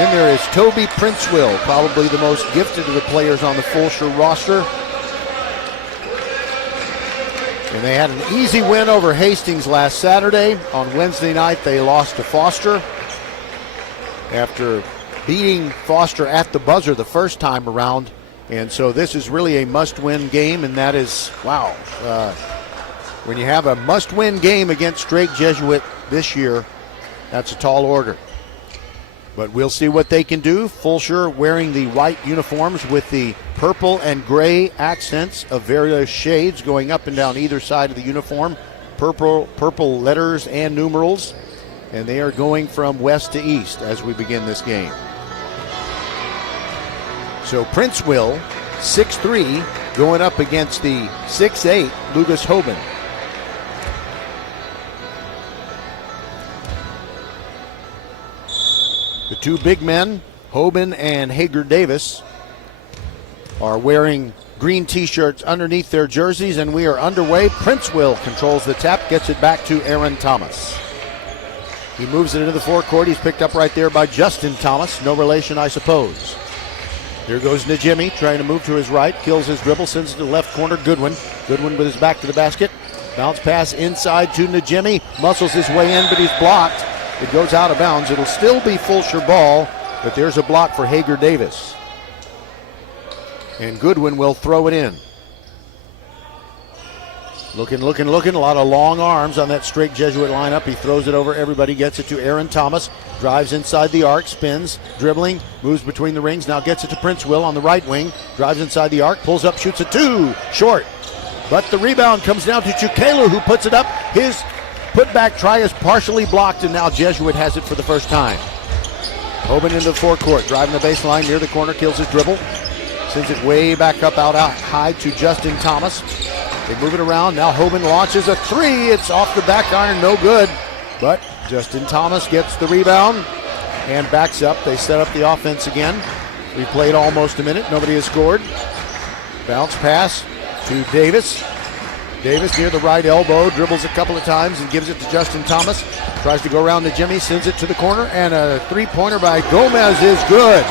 Then there is Toby Princewell, probably the most gifted of the players on the Fulshear roster. And they had an easy win over Hastings last Saturday. On Wednesday night, they lost to Foster after beating Foster at the buzzer the first time around. And so this is really a must-win game, and that is, wow. When you have a must-win game against Strake Jesuit this year, that's a tall order. But we'll see what they can do. Fulshear wearing the white uniforms with the purple and gray accents of various shades going up and down either side of the uniform. Purple letters and numerals. And they are going from west to east as we begin this game. So Princewell, 6'3", going up against the 6'8", Lucas Hoban. The two big men, Hoban and Hager Davis, are wearing green t-shirts underneath their jerseys, and we are underway. Princewell controls the tap, gets it back to Aaron Thomas. He moves it into the forecourt. He's picked up right there by Justin Thomas. No relation, I suppose. Here goes Najimy, trying to move to his right, kills his dribble, sends it to the left corner. Goodwin with his back to the basket. Bounce pass inside to Najimy. Muscles his way in, but he's blocked. It goes out of bounds. It'll still be Fulshear ball, but there's a block for Hager Davis. And Goodwin will throw it in. Looking. A lot of long arms on that Strake Jesuit lineup. He throws it over everybody, gets it to Aaron Thomas. Drives inside the arc, spins, dribbling, moves between the rings. Now gets it to Princewell on the right wing. Drives inside the arc, pulls up, shoots a two. Short. But the rebound comes down to Chukelu, who puts it up. His putback try is partially blocked, and now Jesuit has it for the first time. Hoban into the forecourt, driving the baseline near the corner, kills his dribble. Sends it way back up out high to Justin Thomas. They move it around. Now Hoban launches a three. It's off the back iron, no good. But Justin Thomas gets the rebound and backs up. They set up the offense again. We played almost a minute. Nobody has scored. Bounce pass to Davis. Davis near the right elbow, dribbles a couple of times and gives it to Justin Thomas. Tries to go around to Jimmy, sends it to the corner, and a three-pointer by Gomez is good.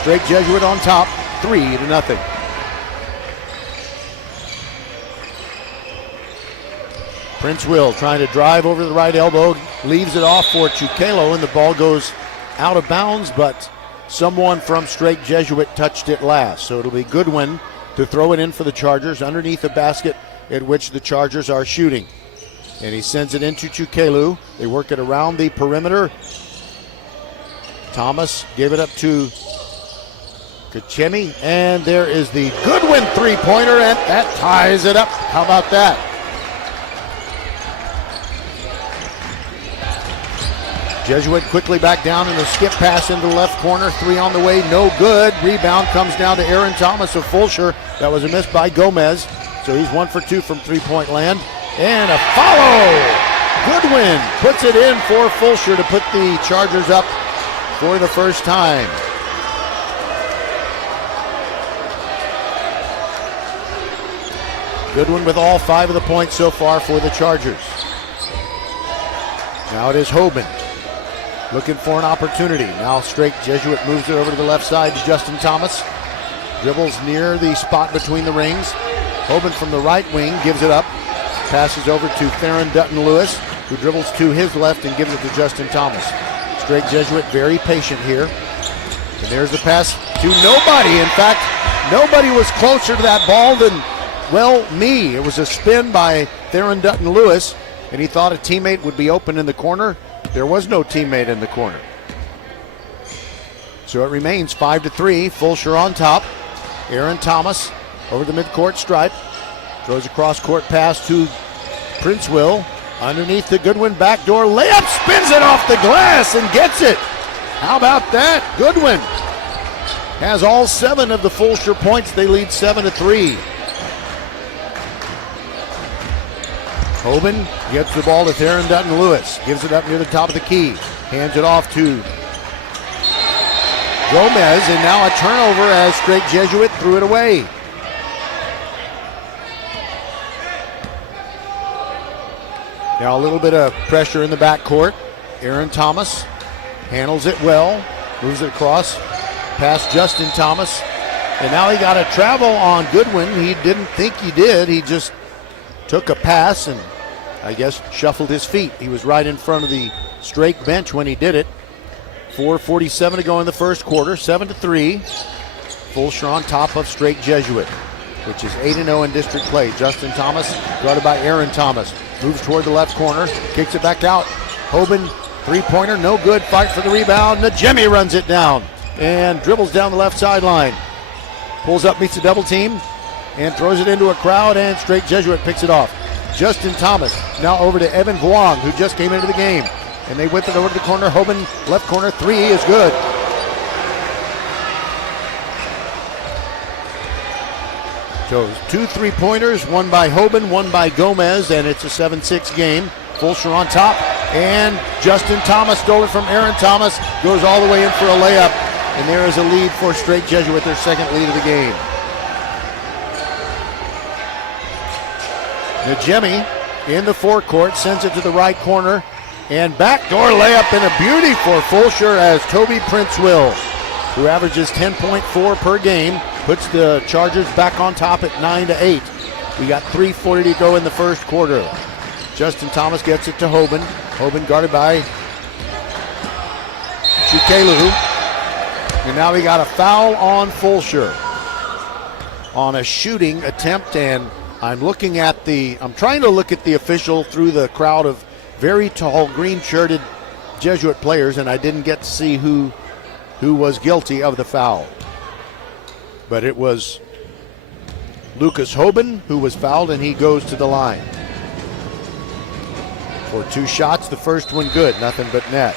Strake Jesuit on top, 3-0. Princewell trying to drive over the right elbow, leaves it off for Chukelu, and the ball goes out of bounds, but someone from Strake Jesuit touched it last. So it'll be Goodwin to throw it in for the Chargers underneath the basket at which the Chargers are shooting. And he sends it into Chukelu. They work it around the perimeter. Thomas gave it up to Kachemi, and there is the Goodwin three-pointer, and that ties it up. How about that? Jesuit quickly back down in the skip pass into the left corner. Three on the way, no good. Rebound comes down to Aaron Thomas of Fulshear. That was a miss by Gomez. So he's 1 for 2 from three-point land. And a follow! Goodwin puts it in for Fulshear to put the Chargers up for the first time. Goodwin with all 5 of the points so far for the Chargers. Now it is Hoban looking for an opportunity. Now Strake Jesuit moves it over to the left side to Justin Thomas. Dribbles near the spot between the rings. Hoban from the right wing gives it up. Passes over to Theron Dutton-Lewis, who dribbles to his left and gives it to Justin Thomas. Strake Jesuit very patient here. And there's the pass to nobody. In fact, nobody was closer to that ball than, well, me. It was a spin by Theron Dutton-Lewis, and he thought a teammate would be open in the corner. There was no teammate in the corner. So it remains 5-3. Fulshear on top. Aaron Thomas over the midcourt stripe. Throws a cross-court pass to Princewell. Underneath the Goodwin backdoor layup. Spins it off the glass and gets it. How about that? Goodwin has all 7 of the Fulshear points. They lead 7-3. Hoban gets the ball to Theron Dutton-Lewis. Gives it up near the top of the key. Hands it off to Gomez, and now a turnover as Strake Jesuit threw it away. Now a little bit of pressure in the backcourt. Aaron Thomas handles it well. moves it across, past Justin Thomas, and now he got a travel on Goodwin. He didn't think he did. He just took a pass and I guess shuffled his feet. He was right in front of the Strake bench when he did it. 4:47 to go in the first quarter, 7-3. Fulshear on top of Strake Jesuit, which is 8-0 in district play. Justin Thomas, guarded by Aaron Thomas, moves toward the left corner, kicks it back out. Hoban, three-pointer, no good. Fight for the rebound. Najemi runs it down and dribbles down the left sideline. Pulls up, meets a double team, and throws it into a crowd, and Strake Jesuit picks it off. Justin Thomas now over to Evan Vuong, who just came into the game. And they whip it over to the corner. Hoban, left corner, three is good. So 2 3-pointers, one by Hoban, one by Gomez, and it's a 7-6 game. Fulshear on top, and Justin Thomas stole it from Aaron Thomas, goes all the way in for a layup, and there is a lead for Strake Jesuit, their second lead of the game. Najemi in the forecourt, sends it to the right corner, and backdoor layup and a beauty for Fulshear as Toby Prince-Will, who averages 10.4 per game, puts the Chargers back on top at 9-8. We got 3:40 to go in the first quarter. Justin Thomas gets it to Hoban. Hoban guarded by Chukelu. And now we got a foul on Fulshear on a shooting attempt, and I'm trying to look at the official through the crowd of very tall green-shirted Jesuit players, and I didn't get to see who was guilty of the foul. But it was Lucas Hoban who was fouled, and he goes to the line for 2 shots. The first one good, nothing but net.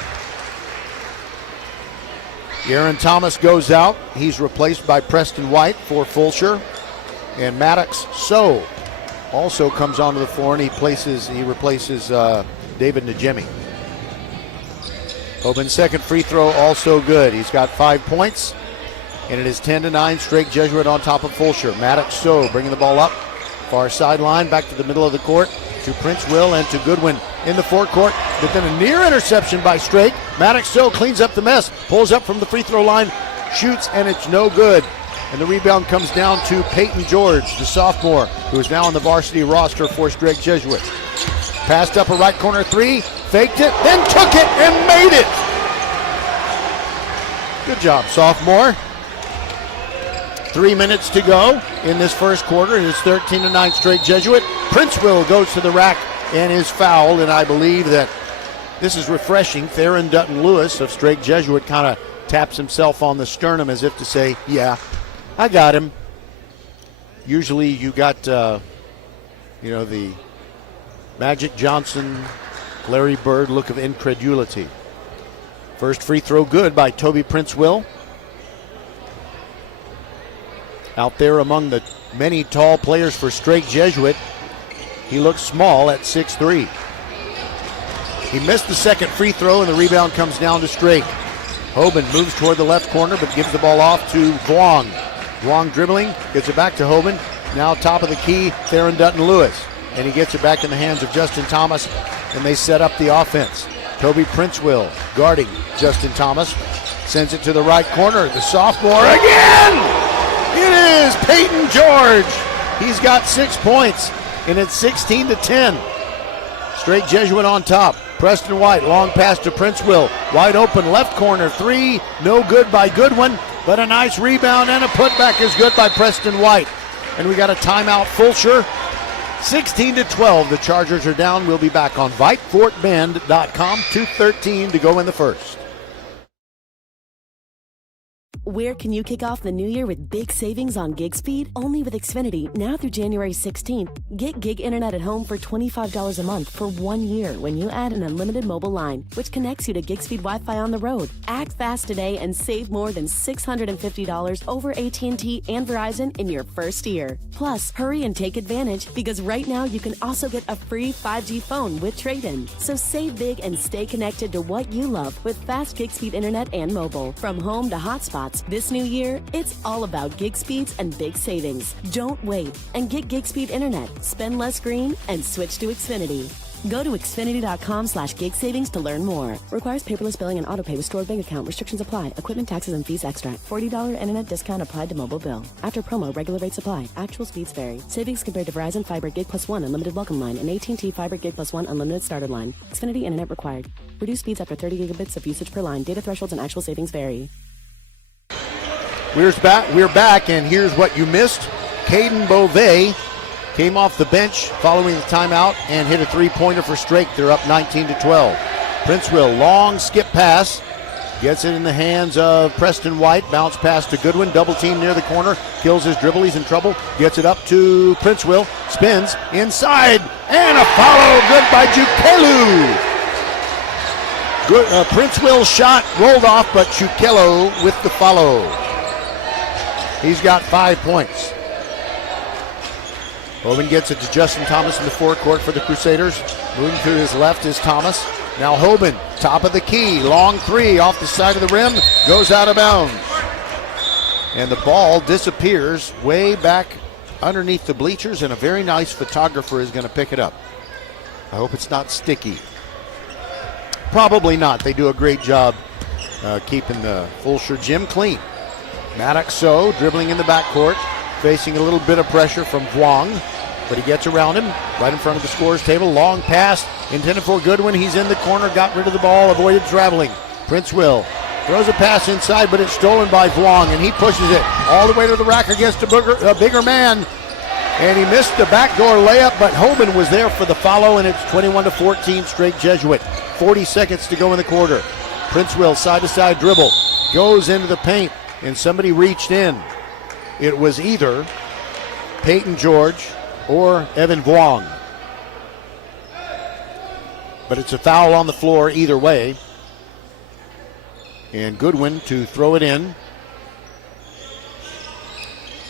Aaron Thomas goes out. He's replaced by Preston White for Fulshear. And Maddox So also comes onto the floor, and he replaces David Najemi. Hoban's second free throw also good. He's got 5 points, and it is 10-9. Strake Jesuit on top of Fulshear. Maddox So bringing the ball up, far sideline, back to the middle of the court to Prince-Will and to Goodwin in the forecourt, but then a near interception by Strake. Maddox So cleans up the mess, pulls up from the free throw line, shoots, and it's no good. And the rebound comes down to Peyton George, the sophomore, who is now on the varsity roster for Strake Jesuit. Passed up a right corner three, faked it, then took it and made it. Good job, sophomore. 3 minutes to go in this first quarter. It is 13-9 Strake Jesuit. Prince-Will goes to the rack and is fouled, and I believe that this is refreshing. Theron Dutton-Lewis of Strake Jesuit kind of taps himself on the sternum as if to say, yeah, I got him. Usually you got, the Magic Johnson, Larry Bird look of incredulity. First free throw good by Toby Prince-Will. Out there among the many tall players for Strake Jesuit, he looks small at 6'3". He missed the second free throw, and the rebound comes down to Strake. Hoban moves toward the left corner, but gives the ball off to Vuong. Vuong dribbling, gets it back to Hoban. Now top of the key, Theron Dutton-Lewis. And he gets it back in the hands of Justin Thomas, and they set up the offense. Toby Prince-Will guarding Justin Thomas. Sends it to the right corner. The sophomore again! It is Peyton George. He's got 6 points, and it's 16-10. Strake Jesuit on top. Preston White, long pass to Prince-Will. Wide open left corner three. No good by Goodwin, but a nice rebound and a putback is good by Preston White. And we got a timeout. Fulshear. 16-12. The Chargers are down. We'll be back on VypeFortBend.com. 2:13 to go in the first. Where can you kick off the new year with big savings on gig speed? Only with Xfinity, now through January 16th. Get gig internet at home for $25 a month for 1 year when you add an unlimited mobile line, which connects you to gig speed Wi-Fi on the road. Act fast today and save more than $650 over AT&T and Verizon in your first year. Plus, hurry and take advantage, because right now you can also get a free 5G phone with trade-in. So save big and stay connected to what you love with fast gig speed internet and mobile. From home to hotspots, this new year, it's all about gig speeds and big savings. Don't wait and get gig speed internet. Spend less green and switch to Xfinity. Go to Xfinity.com/gig savings to learn more. Requires paperless billing and autopay with stored bank account. Restrictions apply. Equipment, taxes, and fees extra. $40 internet discount applied to mobile bill. After promo, regular rates apply. Actual speeds vary. Savings compared to Verizon Fiber Gig Plus 1 Unlimited Welcome Line and AT&T Fiber Gig Plus 1 Unlimited Starter Line. Xfinity internet required. Reduced speeds after 30 gigabits of usage per line. Data thresholds and actual savings vary. We're back, and here's what you missed. Caden Beauvais came off the bench following the timeout and hit a three-pointer for Strake. They're up 19-12. Princeville, long skip pass. Gets it in the hands of Preston White. Bounce pass to Goodwin. Double team near the corner. Kills his dribble. He's in trouble. Gets it up to Princeville. Spins inside. And a follow. Good by Jukelu. Good. Princeville's shot rolled off, but Jukelu with the follow. He's got 5 points. Hoban gets it to Justin Thomas in the forecourt for the Crusaders. Moving to his left is Thomas. Now Hoban, top of the key. Long three off the side of the rim. Goes out of bounds. And the ball disappears way back underneath the bleachers, and a very nice photographer is going to pick it up. I hope it's not sticky. Probably not. They do a great job keeping the Fulshear gym clean. Maddox So dribbling in the backcourt. Facing a little bit of pressure from Vuong, but he gets around him right in front of the scorer's table. Long pass intended for Goodwin. He's in the corner, got rid of the ball, avoided traveling. Princeville throws a pass inside, but it's stolen by Vuong, and he pushes it all the way to the rack against a bigger man. And he missed the backdoor layup, but Hoban was there for the follow, and it's 21-14 Strake Jesuit. 40 seconds to go in the quarter. Princeville side-to-side dribble, goes into the paint, and somebody reached in. It was either Peyton George or Evan Vuong. But it's a foul on the floor either way. And Goodwin to throw it in.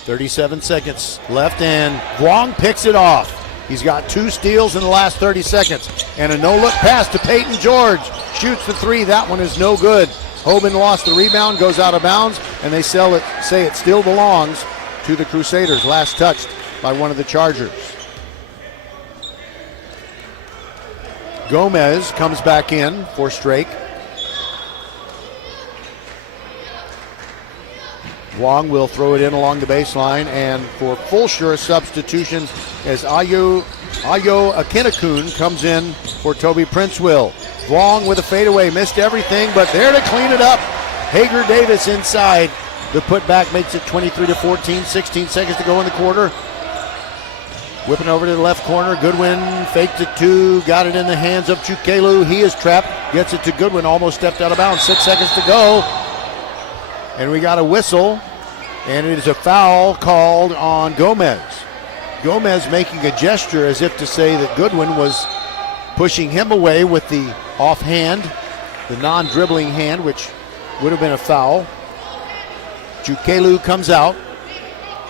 37 seconds left, and Vuong picks it off. He's got 2 steals in the last 30 seconds. And a no-look pass to Peyton George. Shoots the three. That one is no good. Hoban lost the rebound, goes out of bounds, and they say it still belongs to the Crusaders. Last touched by one of the Chargers. Gomez comes back in for Strake. Vuong will throw it in along the baseline, and for Fulshear, substitutions as Ayo Akinakun comes in for Toby Princeville. Vuong with a fadeaway, missed everything, but there to clean it up. Hager Davis inside. The putback makes it 23-14, 16 seconds to go in the quarter. Whipping over to the left corner. Goodwin faked it to, got it in the hands of Jukelu. He is trapped, gets it to Goodwin, almost stepped out of bounds. 6 seconds to go. And we got a whistle, and it is a foul called on Gomez. Gomez making a gesture as if to say that Goodwin was pushing him away with the offhand, the non-dribbling hand, which would have been a foul. Jukelu comes out,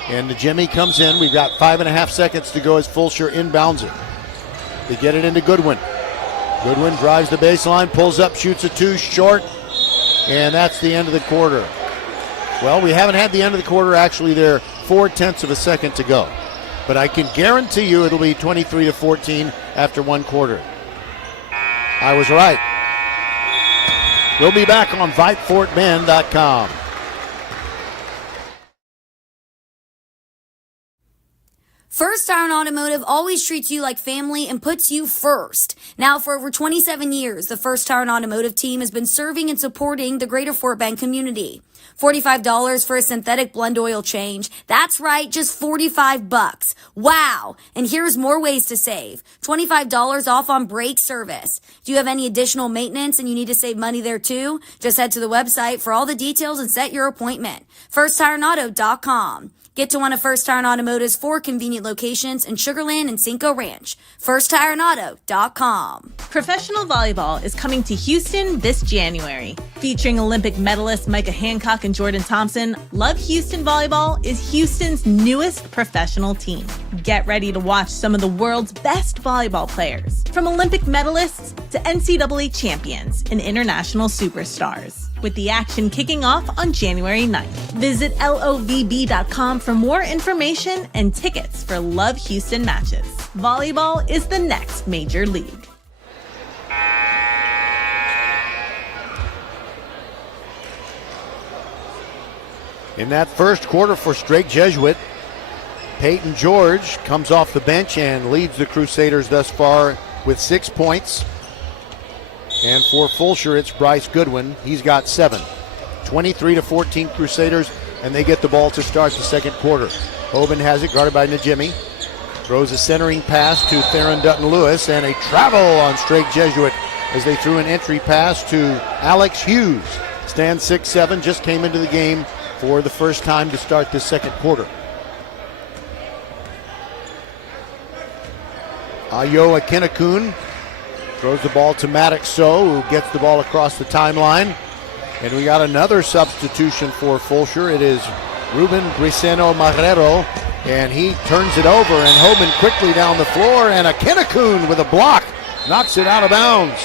and the Jimmy comes in. We've got 5.5 seconds to go as Fulshear inbounds it. They get it into Goodwin. Goodwin drives the baseline, pulls up, shoots a 2 short, and that's the end of the quarter. Well, we haven't had the end of the quarter. Actually, there 0.4 of a second to go. But I can guarantee you it'll be 23-14 after 1 quarter. I was right. We'll be back on VypeFortBend.com. First Iron Automotive always treats you like family and puts you first. Now, for over 27 years, the First Iron Automotive team has been serving and supporting the greater Fort Bend community. $45 for a synthetic blend oil change. That's right, just $45. Wow. And here's more ways to save. $25 off on brake service. Do you have any additional maintenance and you need to save money there too? Just head to the website for all the details and set your appointment. FirstTireAuto.com. Get to one of First Tire Automotive's 4 convenient locations in Sugar Land and Cinco Ranch. FirstTireAuto.com. Professional volleyball is coming to Houston this January. Featuring Olympic medalists Micah Hancock and Jordan Thompson, Love Houston Volleyball is Houston's newest professional team. Get ready to watch some of the world's best volleyball players, from Olympic medalists to NCAA champions and international superstars, with the action kicking off on January 9th. Visit lovb.com for more information and tickets for Love Houston matches. Volleyball is the next major league. In that first quarter for Strake Jesuit, Peyton George comes off the bench and leads the Crusaders thus far with 6 points. And for Fulshear, it's Bryce Goodwin. He's got 7. 23-14 Crusaders, and they get the ball to start the second quarter. Hoban has it, guarded by Najimy. Throws a centering pass to Theron Dutton-Lewis, and a travel on Strake Jesuit as they threw an entry pass to Alex Hughes. Stands 6'7", just came into the game for the first time to start this second quarter. Ayo Akinakun throws the ball to Maddox So, who gets the ball across the timeline. And we got another substitution for Fulshear. It is Ruben Briceno Marrero, and he turns it over, and Hoban quickly down the floor, and Akinakun with a block knocks it out of bounds.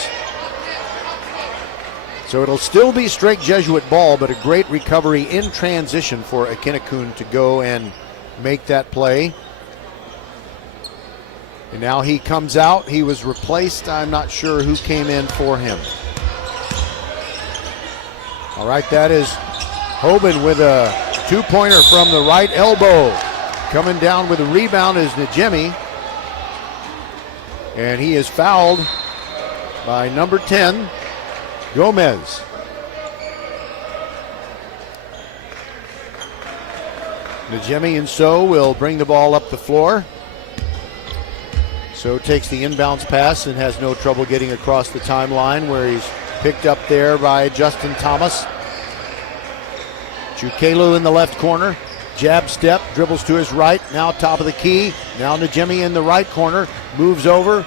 So it'll still be Strake Jesuit ball, but a great recovery in transition for Akinakun to go and make that play. And now he comes out. He was replaced. I'm not sure who came in for him. All right, that is Hoban with a two-pointer from the right elbow. Coming down with a rebound is Najimy. And he is fouled by number 10, Gomez. Najimy and So will bring the ball up the floor. So takes the inbounds pass and has no trouble getting across the timeline, where he's picked up there by Justin Thomas. Chukelu in the left corner. Jab step, dribbles to his right. Now top of the key. Now Najimy in the right corner. Moves over.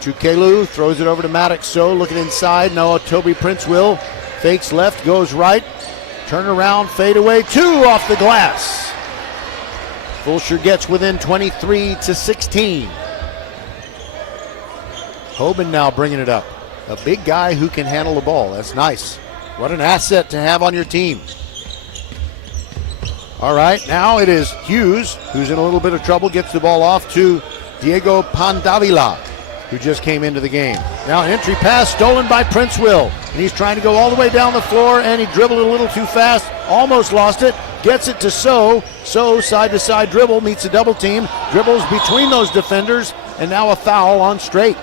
Chukelu throws it over to Maddox So, looking inside. No, Toby Prince-Will fakes left, goes right. Turn around, fade away. 2 off the glass. Fulshear gets within 23-16. Hoban now bringing it up. A big guy who can handle the ball. That's nice. What an asset to have on your team. All right, now it is Hughes, who's in a little bit of trouble, gets the ball off to Diego Pandavila, who just came into the game. Now an entry pass stolen by Prince-Will, and he's trying to go all the way down the floor, and he dribbled a little too fast, almost lost it, gets it to So. So side-to-side dribble, meets a double team, dribbles between those defenders, and now a foul on Strake.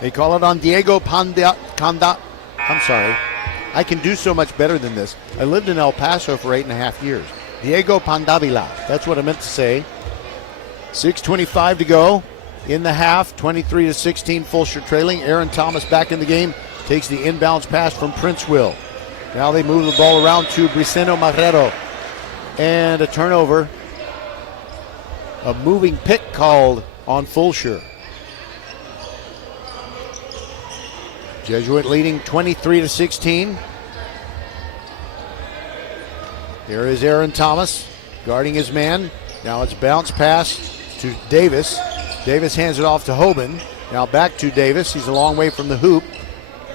They call it on Diego I'm sorry. I can do so much better than this. I lived in El Paso for 8.5 years. Diego Pandavila. That's what I meant to say. 6:25 to go in the half. 23-16 Fulshear trailing. Aaron Thomas back in the game. Takes the inbounds pass from Prince-Will. Now they move the ball around to Briceno Marrero. And a turnover. A moving pick called on Fulshear. Jesuit leading 23-16. Here is Aaron Thomas guarding his man. Now it's bounce pass to Davis. Davis hands it off to Hoban. Now back to Davis. He's a long way from the hoop.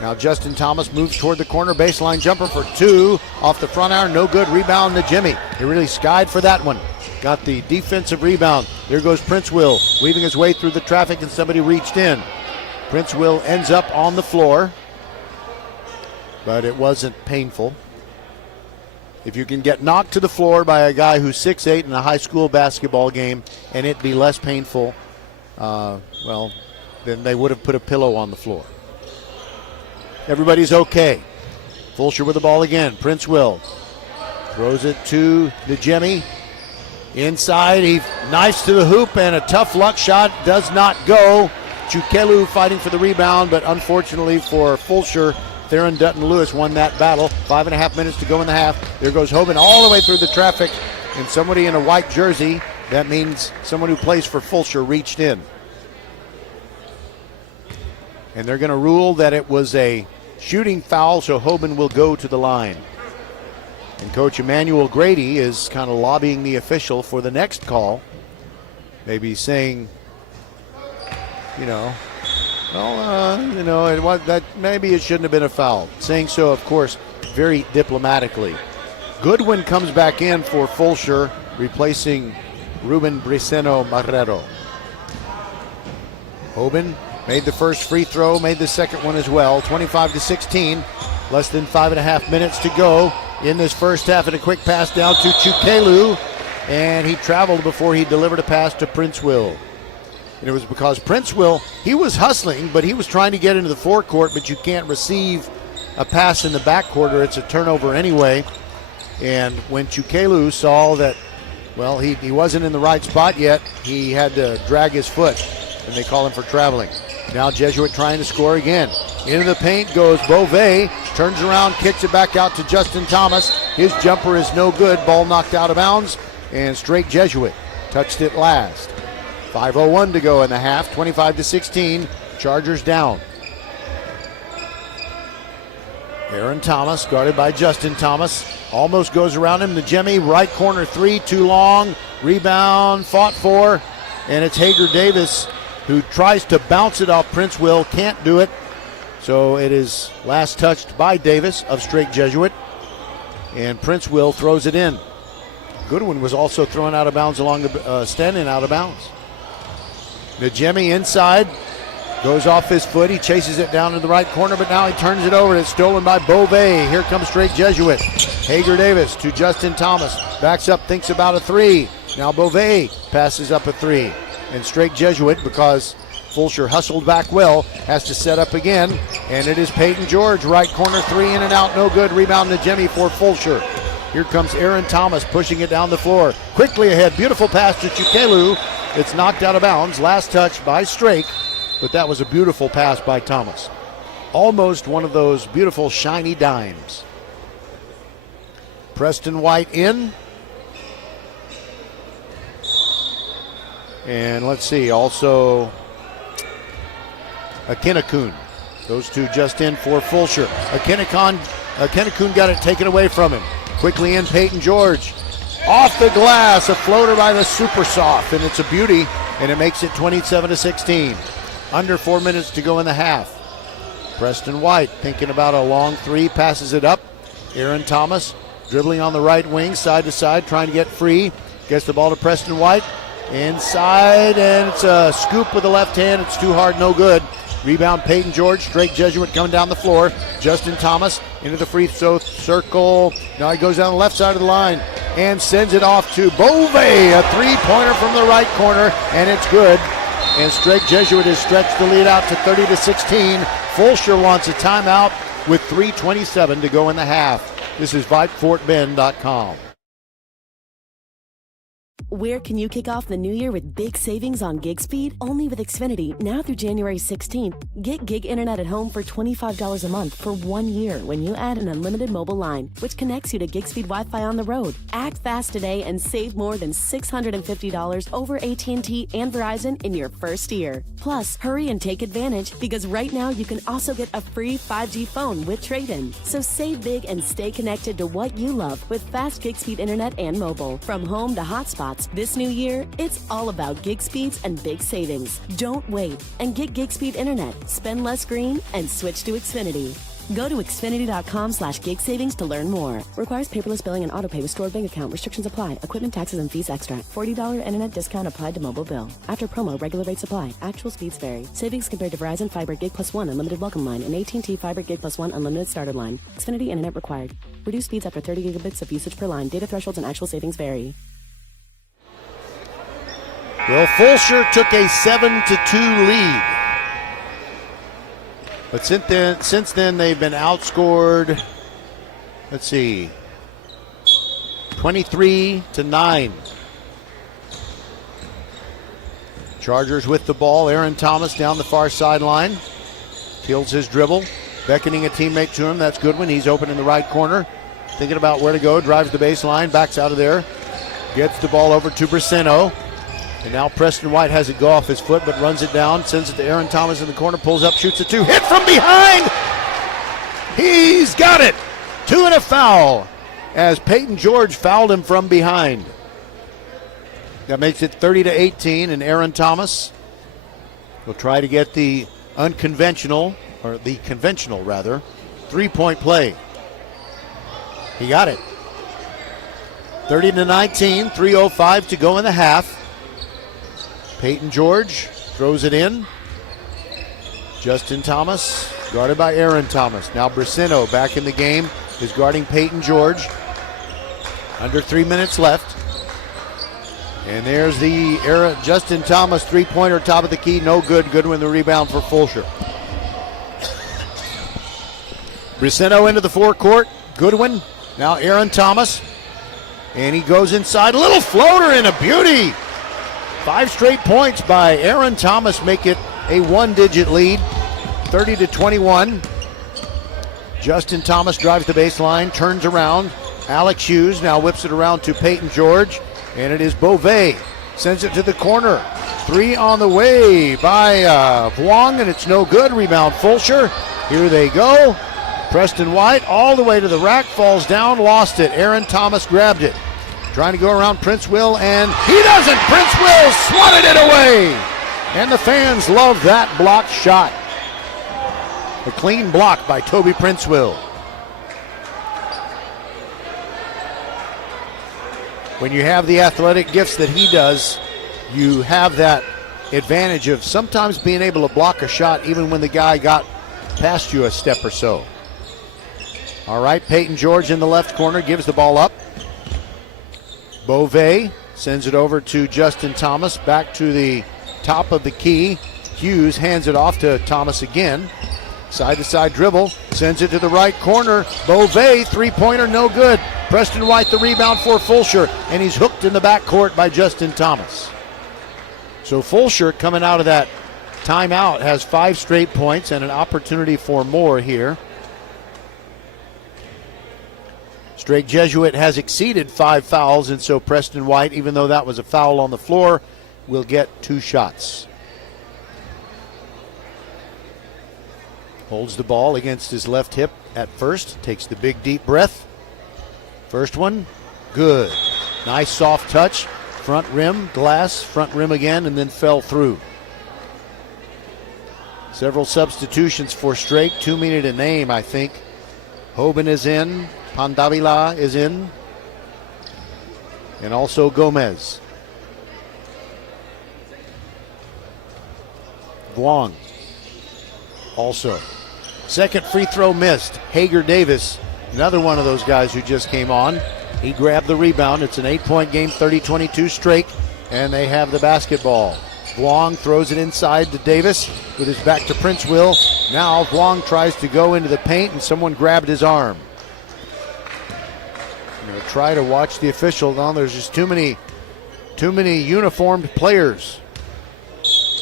Now Justin Thomas moves toward the corner. Baseline jumper for 2. Off the front iron. No good. Rebound to Najimy. He really skied for that one. Got the defensive rebound. There goes Prince-Will, weaving his way through the traffic, and somebody reached in. Prince-Will ends up on the floor, but it wasn't painful. If you can get knocked to the floor by a guy who's 6'8" in a high school basketball game and it be less painful, well, then they would have put a pillow on the floor. Everybody's okay. Fulshear with the ball again. Prince-Will throws it to Najimy. Inside, he knifes to the hoop, and a tough luck shot does not go. Chukelu fighting for the rebound, but unfortunately for Fulshear, Theron Dutton-Lewis won that battle. 5.5 minutes to go in the half. There goes Hoban all the way through the traffic, and somebody in a white jersey, that means someone who plays for Fulshear, reached in. And they're going to rule that it was a shooting foul, so Hoban will go to the line. And Coach Emmanuel Grady is kind of lobbying the official for the next call. Maybe saying, maybe it shouldn't have been a foul. Saying so, of course, very diplomatically. Goodwin comes back in for Fulshear, replacing Ruben Briceno Marrero. Hoban made the first free throw, made the second one as well. 25-16. Less than 5.5 minutes to go in this first half, and a quick pass down to Chukelu, and he traveled before he delivered a pass to Prince Will. And it was because Prince Will, he was hustling, but he was trying to get into the forecourt, but you can't receive a pass in the backcourt or it's a turnover anyway. And when Chukelu saw that, well, he wasn't in the right spot yet, he had to drag his foot, and they call him for traveling. Now Jesuit trying to score again. Into the paint goes Beauvais, turns around, kicks it back out to Justin Thomas. His jumper is no good, ball knocked out of bounds, and Strake Jesuit touched it last. 5:01 to go in the half, 25-16, Chargers down. Aaron Thomas, guarded by Justin Thomas, almost goes around him. Najemi, right corner three, too long. Rebound, fought for, and it's Hager Davis who tries to bounce it off Prince Will, can't do it. So it is last touched by Davis of Strake Jesuit, and Prince Will throws it in. Goodwin was also thrown out of bounds along the standing out of bounds. Najemi inside, goes off his foot. He chases it down to the right corner, but now he turns it over. It's stolen by Beauvais. Here comes Strake Jesuit. Hager Davis to Justin Thomas. Backs up, thinks about a three. Now Beauvais passes up a three. And Strake Jesuit, because Fulshear hustled back well, has to set up again. And it is Peyton George, right corner three, in and out, no good. Rebound Najemi for Fulshear. Here comes Aaron Thomas pushing it down the floor. Quickly ahead, beautiful pass to Chukelu. It's knocked out of bounds. Last touch by Strake, but that was a beautiful pass by Thomas. Almost one of those beautiful shiny dimes. Preston White in. And let's see, also Akinakun. Those two just in for Fulshear. Akinakun got it taken away from him. Quickly in, Peyton George. Off the glass, a floater by the Super Soft, and it's a beauty, and it makes it 27-16. Under 4 minutes to go in the half. Preston White thinking about a long three, passes it up. Aaron Thomas dribbling on the right wing, side to side, trying to get free. Gets the ball to Preston White. Inside, and it's a scoop with the left hand. It's too hard, no good. Rebound Peyton George. Strake Jesuit coming down the floor. Justin Thomas into the free throw circle. Now he goes down the left side of the line and sends it off to Beauvais. A three-pointer from the right corner, and it's good. And Strake Jesuit has stretched the lead out to 30-16. Fulshear wants a timeout with 3:27 to go in the half. This is VypeFortBend.com. Where can you kick off the new year with big savings on gig speed? Only with Xfinity, now through January 16th. Get gig internet at home for $25 a month for 1 year when you add an unlimited mobile line, which connects you to gig speed Wi-Fi on the road. Act fast today and save more than $650 over AT&T and Verizon in your first year. Plus, hurry and take advantage, because right now you can also get a free 5G phone with trade-in. So save big and stay connected to what you love with fast gig speed internet and mobile. From home to hotspots, this new year, it's all about gig speeds and big savings. Don't wait and get gig speed internet. Spend less green and switch to Xfinity. Go to Xfinity.com/gig savings to learn more. Requires paperless billing and autopay with stored bank account. Restrictions apply. Equipment, taxes, and fees extra. $40 internet discount applied to mobile bill. After promo, regular rates apply. Actual speeds vary. Savings compared to Verizon Fiber Gig Plus 1 Unlimited Welcome Line and AT&T Fiber Gig Plus 1 Unlimited Starter Line. Xfinity internet required. Reduced speeds after 30 gigabits of usage per line. Data thresholds and actual savings vary. Well, Fulshear took a 7-2 lead. But since then they've been outscored, let's see, 23-9. Chargers with the ball. Aaron Thomas down the far sideline. Fields his dribble, beckoning a teammate to him. That's Goodwin. He's open in the right corner. Thinking about where to go. Drives the baseline, backs out of there. Gets the ball over to Braceno. And now Preston White has it go off his foot, but runs it down, sends it to Aaron Thomas in the corner, pulls up, shoots a two, hit from behind! He's got it! Two and a foul, as Peyton George fouled him from behind. That makes it 30-18, and Aaron Thomas will try to get the conventional, three-point play. He got it. 30-19, 3:05 to go in the half. Peyton George throws it in. Justin Thomas guarded by Aaron Thomas. Now Brissino back in the game, is guarding Peyton George. Under 3 minutes left. And there's the Justin Thomas three-pointer, top of the key, no good. Goodwin the rebound for Fulshear. Brissino into the forecourt. Goodwin, now Aaron Thomas. And he goes inside, a little floater and a beauty. 5 straight points by Aaron Thomas make it a one-digit lead, 30-21. Justin Thomas drives the baseline, turns around. Alex Hughes now whips it around to Peyton George, and it is Beauvais. Sends it to the corner. 3 on the way by Vuong, and it's no good. Rebound Fulshear. Here they go. Preston White all the way to the rack, falls down, lost it. Aaron Thomas grabbed it. Trying to go around Prince Will, and he doesn't. Prince Will swatted it away. And the fans love that block shot. A clean block by Toby Princewill. When you have the athletic gifts that he does, you have that advantage of sometimes being able to block a shot even when the guy got past you a step or so. All right, Peyton George in the left corner gives the ball up. Beauvais sends it over to Justin Thomas, back to the top of the key. Hughes hands it off to Thomas again. Side-to-side dribble, sends it to the right corner. Beauvais, three-pointer, no good. Preston White the rebound for Fulshear, and he's hooked in the backcourt by Justin Thomas. So Fulshear, coming out of that timeout, has 5 straight points and an opportunity for more here. Strake Jesuit has exceeded 5 fouls, and so Preston White, even though that was a foul on the floor, will get 2 shots. Holds the ball against his left hip at first, takes the big deep breath. First one, good. Nice soft touch, front rim, glass, front rim again, and then fell through. Several substitutions for Strake, too many to name, I think. Hoban is in, Pandavila is in, and also Gomez. Vuong also. Second free throw missed. Hager Davis, another one of those guys who just came on. He grabbed the rebound. It's an 8-point game, 30-22 Strake, and they have the basketball. Vuong throws it inside to Davis with his back to Princewill. Now Vuong tries to go into the paint, and someone grabbed his arm. I'm going to try to watch the official. No, there's just too many uniformed players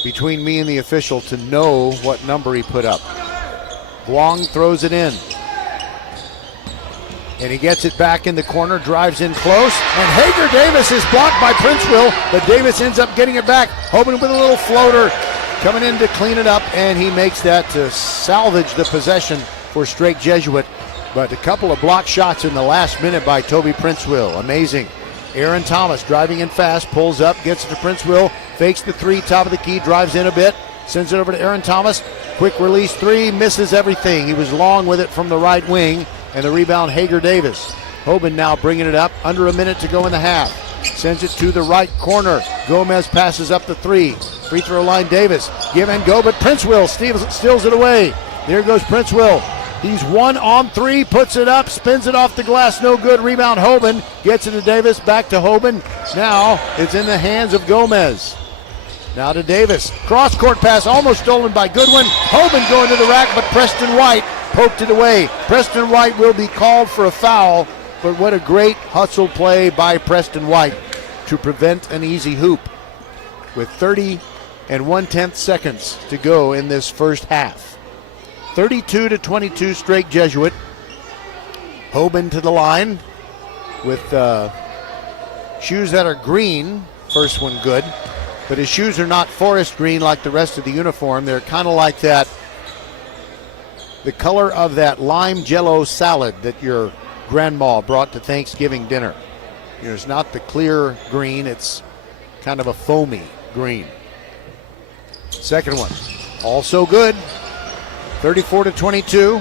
between me and the official to know what number he put up. Vuong throws it in. And he gets it back in the corner, drives in close, and Hager Davis is blocked by Princewill, but Davis ends up getting it back. Hoban with a little floater, coming in to clean it up, and he makes that to salvage the possession for Strake Jesuit. But a couple of block shots in the last minute by Toby Princewill. Amazing. Aaron Thomas driving in fast, pulls up, gets it to Princewill, fakes the 3, top of the key, drives in a bit, sends it over to Aaron Thomas. Quick release 3, misses everything. He was long with it from the right wing, and the rebound Hager Davis. Hoban now bringing it up, under a minute to go in the half. Sends it to the right corner. Gomez passes up the 3. Free throw line Davis. Give and go, but Princewill steals it away. There goes Princewill. He's 1 on 3, puts it up, spins it off the glass, no good. Rebound Hoban, gets it to Davis, back to Hoban. Now it's in the hands of Gomez. Now to Davis. Cross-court pass almost stolen by Goodwin. Hoban going to the rack, but Preston White poked it away. Preston White will be called for a foul, but what a great hustle play by Preston White to prevent an easy hoop with 30 1/10 seconds to go in this first half. 32-22 Strake Jesuit. Hoban to the line with shoes that are green. First one good, but his shoes are not forest green like the rest of the uniform. They're kind of like that, the color of that lime jello salad that your grandma brought to Thanksgiving dinner. You know, it's not the clear green, it's kind of a foamy green. Second one, also good. 34-22.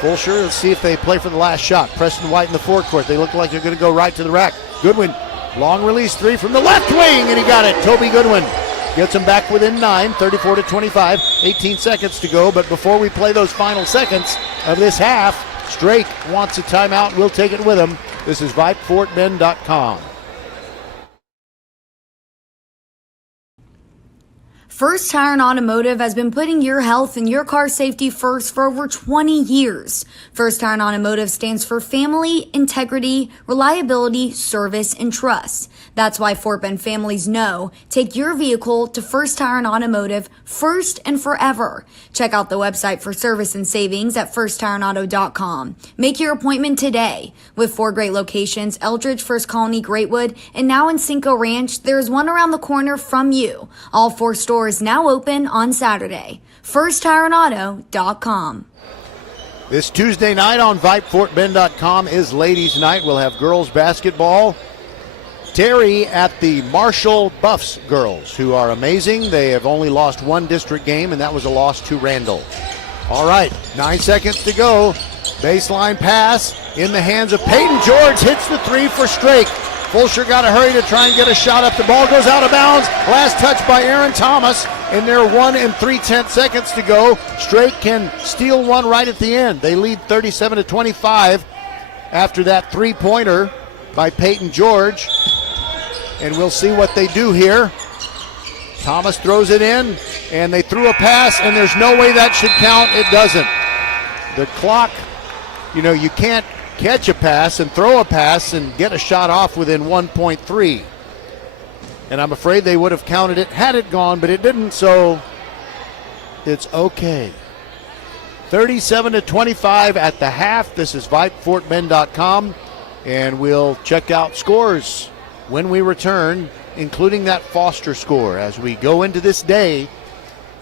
Fulshear, let's see if they play for the last shot. Preston White in the forecourt. They look like they're going to go right to the rack. Goodwin, long release 3 from the left wing, and he got it. Toby Goodwin gets them back within 9, 34-25, 18 seconds to go. But before we play those final seconds of this half, Strake wants a timeout. We'll take it with him. This is VypeFortBend.com. First Tire and Automotive has been putting your health and your car safety first for over 20 years. First Tire and Automotive stands for family, integrity, reliability, service, and trust. That's why Fort Bend families know take your vehicle to First Tire and Automotive first and forever. Check out the website for service and savings at firsttireandauto.com. Make your appointment today. With 4 great locations, Eldridge, First Colony, Greatwood, and now in Cinco Ranch, there's one around the corner from you. All 4 stores now open on Saturday. FirstTireandAuto.com. This Tuesday night on VypeFortBend.com is Ladies' Night. We'll have girls basketball. Terry at the Marshall Buffs girls, who are amazing. They have only lost 1 district game, and that was a loss to Randall. All right, 9 seconds to go. Baseline pass in the hands of Peyton George. Hits the 3 for Strake. Fulshear got to hurry to try and get a shot up. The ball goes out of bounds. Last touch by Aaron Thomas. And there are 1 3/10 seconds to go. Strake can steal one right at the end. They lead 37-25 after that 3-pointer by Peyton George. And we'll see what they do here. Thomas throws it in, and they threw a pass, and there's no way that should count. It doesn't. The clock, you can't catch a pass and throw a pass and get a shot off within 1.3. And I'm afraid they would have counted it had it gone, but it didn't, so it's okay. 37-25 at the half. This is VypeFortBend.com, and we'll check out scores when we return, including that Foster score. As we go into this day,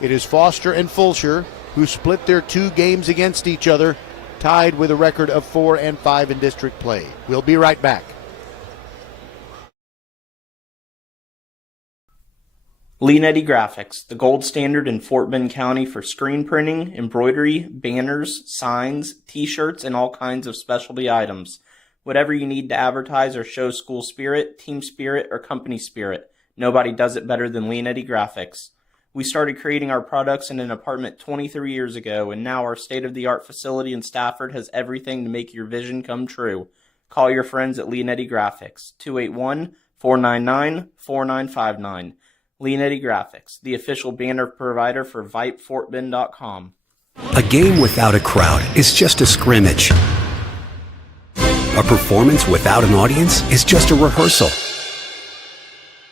it is Foster and Fulshear who split their 2 games against each other, tied with a record of 4-5 in district play. We'll be right back. Leanetti Graphics, the gold standard in Fort Bend County for screen printing, embroidery, banners, signs, t-shirts, and all kinds of specialty items. Whatever you need to advertise or show school spirit, team spirit, or company spirit, nobody does it better than Leanetti Graphics. We started creating our products in an apartment 23 years ago, and now our state-of-the-art facility in Stafford has everything to make your vision come true. Call your friends at Leanetti Graphics, 281-499-4959. Leanetti Graphics, the official banner provider for VypeFortBend.com. A game without a crowd is just a scrimmage. A performance without an audience is just a rehearsal.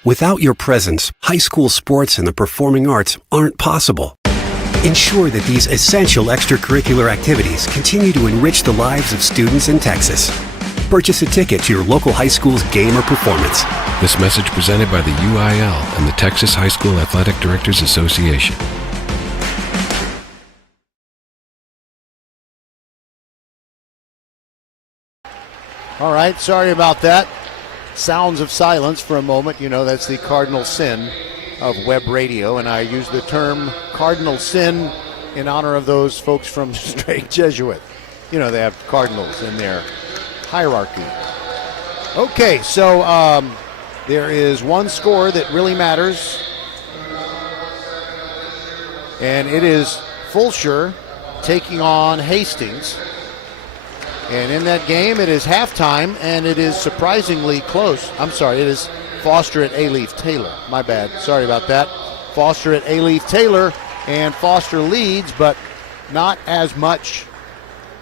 Without your presence, high school sports and the performing arts aren't possible. Ensure that these essential extracurricular activities continue to enrich the lives of students in Texas. Purchase a ticket to your local high school's game or performance. This message presented by the UIL and the Texas High School Athletic Directors Association. All right, sorry about that. Sounds of silence for a moment. That's the cardinal sin of web radio, and I use the term cardinal sin in honor of those folks from Strake Jesuit. They have cardinals in their hierarchy. Okay, so there is one score that really matters, and it is Fulshear taking on Hastings. And in that game, it is halftime, and it is surprisingly close. I'm sorry, it is Foster at A-Leaf Taylor. My bad. Sorry about that. Foster at A-Leaf Taylor, and Foster leads, but not as much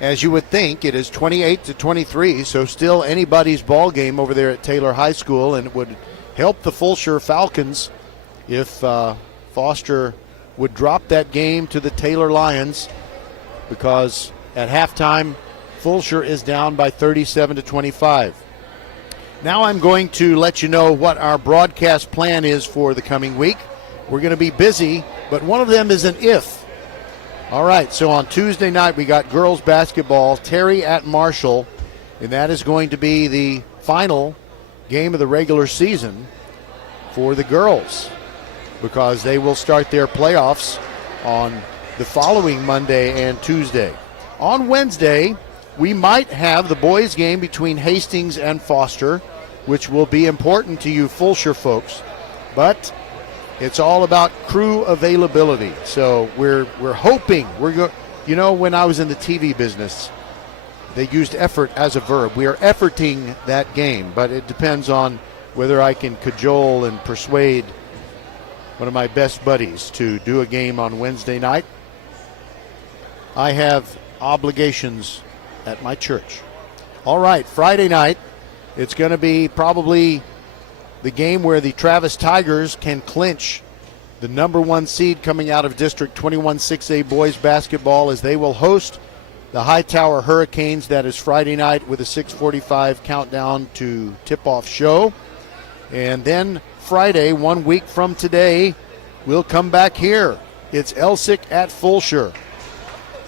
as you would think. It is 28-23, so still anybody's ball game over there at Taylor High School, and it would help the Fulshear Falcons if Foster would drop that game to the Taylor Lions, because at halftime, Fulshear is down by 37-25. Now I'm going to let you know what our broadcast plan is for the coming week. We're going to be busy, but one of them is an if. All right, so on Tuesday night we got girls basketball, Terry at Marshall, and that is going to be the final game of the regular season for the girls, because they will start their playoffs on the following Monday and Tuesday. On Wednesday, we might have the boys' game between Hastings and Foster, which will be important to you Fulshear folks. But It's all about crew availability. So we're hoping when I was in the TV business, they used effort as a verb. We are efforting that game, but it depends on whether I can cajole and persuade one of my best buddies to do a game on Wednesday night. I have obligations at my church. All right, Friday night, it's going to be probably the game where the Travis Tigers can clinch the number 1 seed coming out of District 21 6A boys basketball, as they will host the Hightower Hurricanes. That is Friday night with a 6:45 countdown to tip-off show. And then Friday, 1 week from today, we'll come back here. It's Elsick at Fulshear.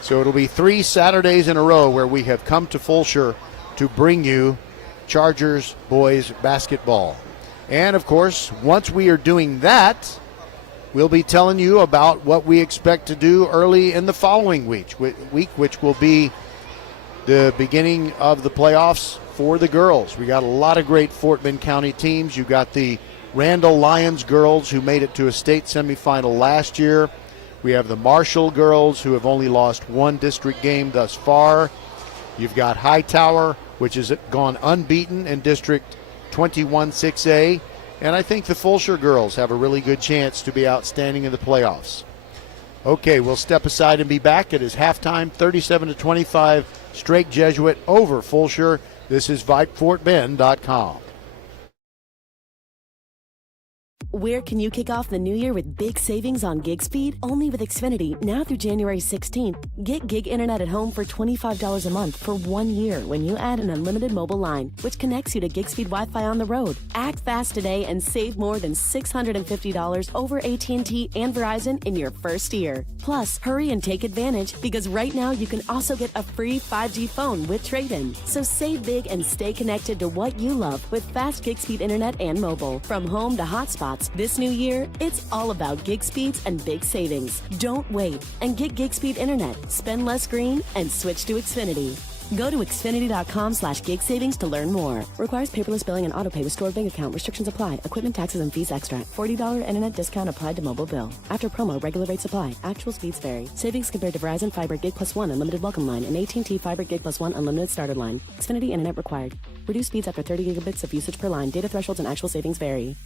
So it'll be 3 Saturdays in a row where we have come to Fulshear to bring you Chargers boys basketball. And of course, once we are doing that, we'll be telling you about what we expect to do early in the following week, which will be the beginning of the playoffs for the girls. We got a lot of great Fort Bend County teams. You got the Randall Lions girls, who made it to a state semifinal last year. We have the Marshall girls, who have only lost 1 district game thus far. You've got Hightower, which has gone unbeaten in District 21 6A. And I think the Fulshear girls have a really good chance to be outstanding in the playoffs. Okay, we'll step aside and be back. It is halftime, 37-25, Strake Jesuit over Fulshear. This is VypeFortBend.com. Where can you kick off the new year with big savings on gig speed? Only with Xfinity, now through January 16th. Get gig internet at home for $25 a month for 1 year when you add an unlimited mobile line, which connects you to gig speed Wi-Fi on the road. Act fast today and save more than $650 over AT&T and Verizon in your first year. Plus, hurry and take advantage, because right now you can also get a free 5G phone with trade-in. So save big and stay connected to what you love with fast gig speed internet and mobile. From home to hotspots, this new year, it's all about gig speeds and big savings. Don't wait and get gig speed internet. Spend less green and switch to Xfinity. Go to Xfinity.com/gig savings to learn more. Requires paperless billing and autopay with stored bank account. Restrictions apply. Equipment, taxes, and fees extra. $40 internet discount applied to mobile bill. After promo, regular rates apply. Actual speeds vary. Savings compared to Verizon Fiber Gig Plus 1 Unlimited Welcome Line and AT&T Fiber Gig Plus 1 Unlimited Starter Line. Xfinity internet required. Reduced speeds after 30 gigabits of usage per line. Data thresholds and actual savings vary.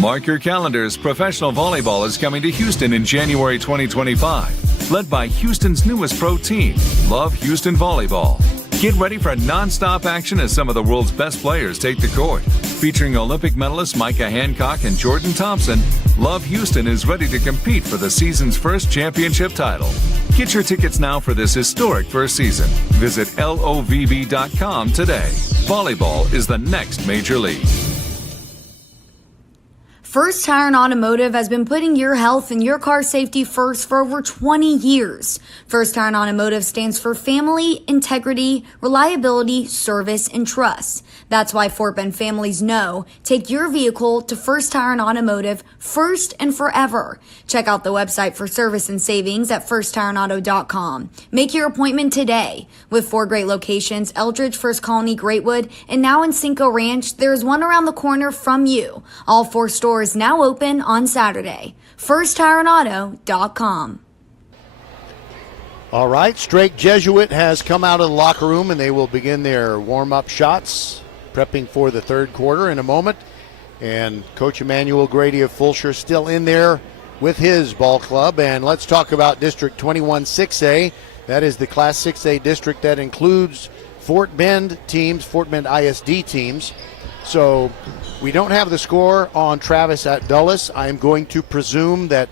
Mark your calendars. Professional volleyball is coming to Houston in January 2025. Led by Houston's newest pro team, Love Houston Volleyball. Get ready for non-stop action as some of the world's best players take the court. Featuring Olympic medalists Micah Hancock and Jordan Thompson, Love Houston is ready to compete for the season's first championship title. Get your tickets now for this historic first season. Visit lovb.com today. Volleyball is the next major league. First Tire and Automotive has been putting your health and your car safety first for over 20 years. First Tire and Automotive stands for family, integrity, reliability, service, and trust. That's why Fort Bend families know take your vehicle to First Tire and Automotive first and forever. Check out the website for service and savings at firsttireandauto.com. Make your appointment today. With 4 great locations, Eldridge, First Colony, Greatwood, and now in Cinco Ranch, there's one around the corner from you. All 4 stores now open on Saturday. FirstTireandAuto.com. All right, Strake Jesuit has come out of the locker room, and they will begin their warm-up shots, prepping for the third quarter in a moment. And Coach Emmanuel Grady of Fulshear still in there with his ball club. And let's talk about District 21 6A. That is the Class 6A district that includes Fort Bend teams, Fort Bend ISD teams. So we don't have the score on Travis at Dulles. I am going to presume that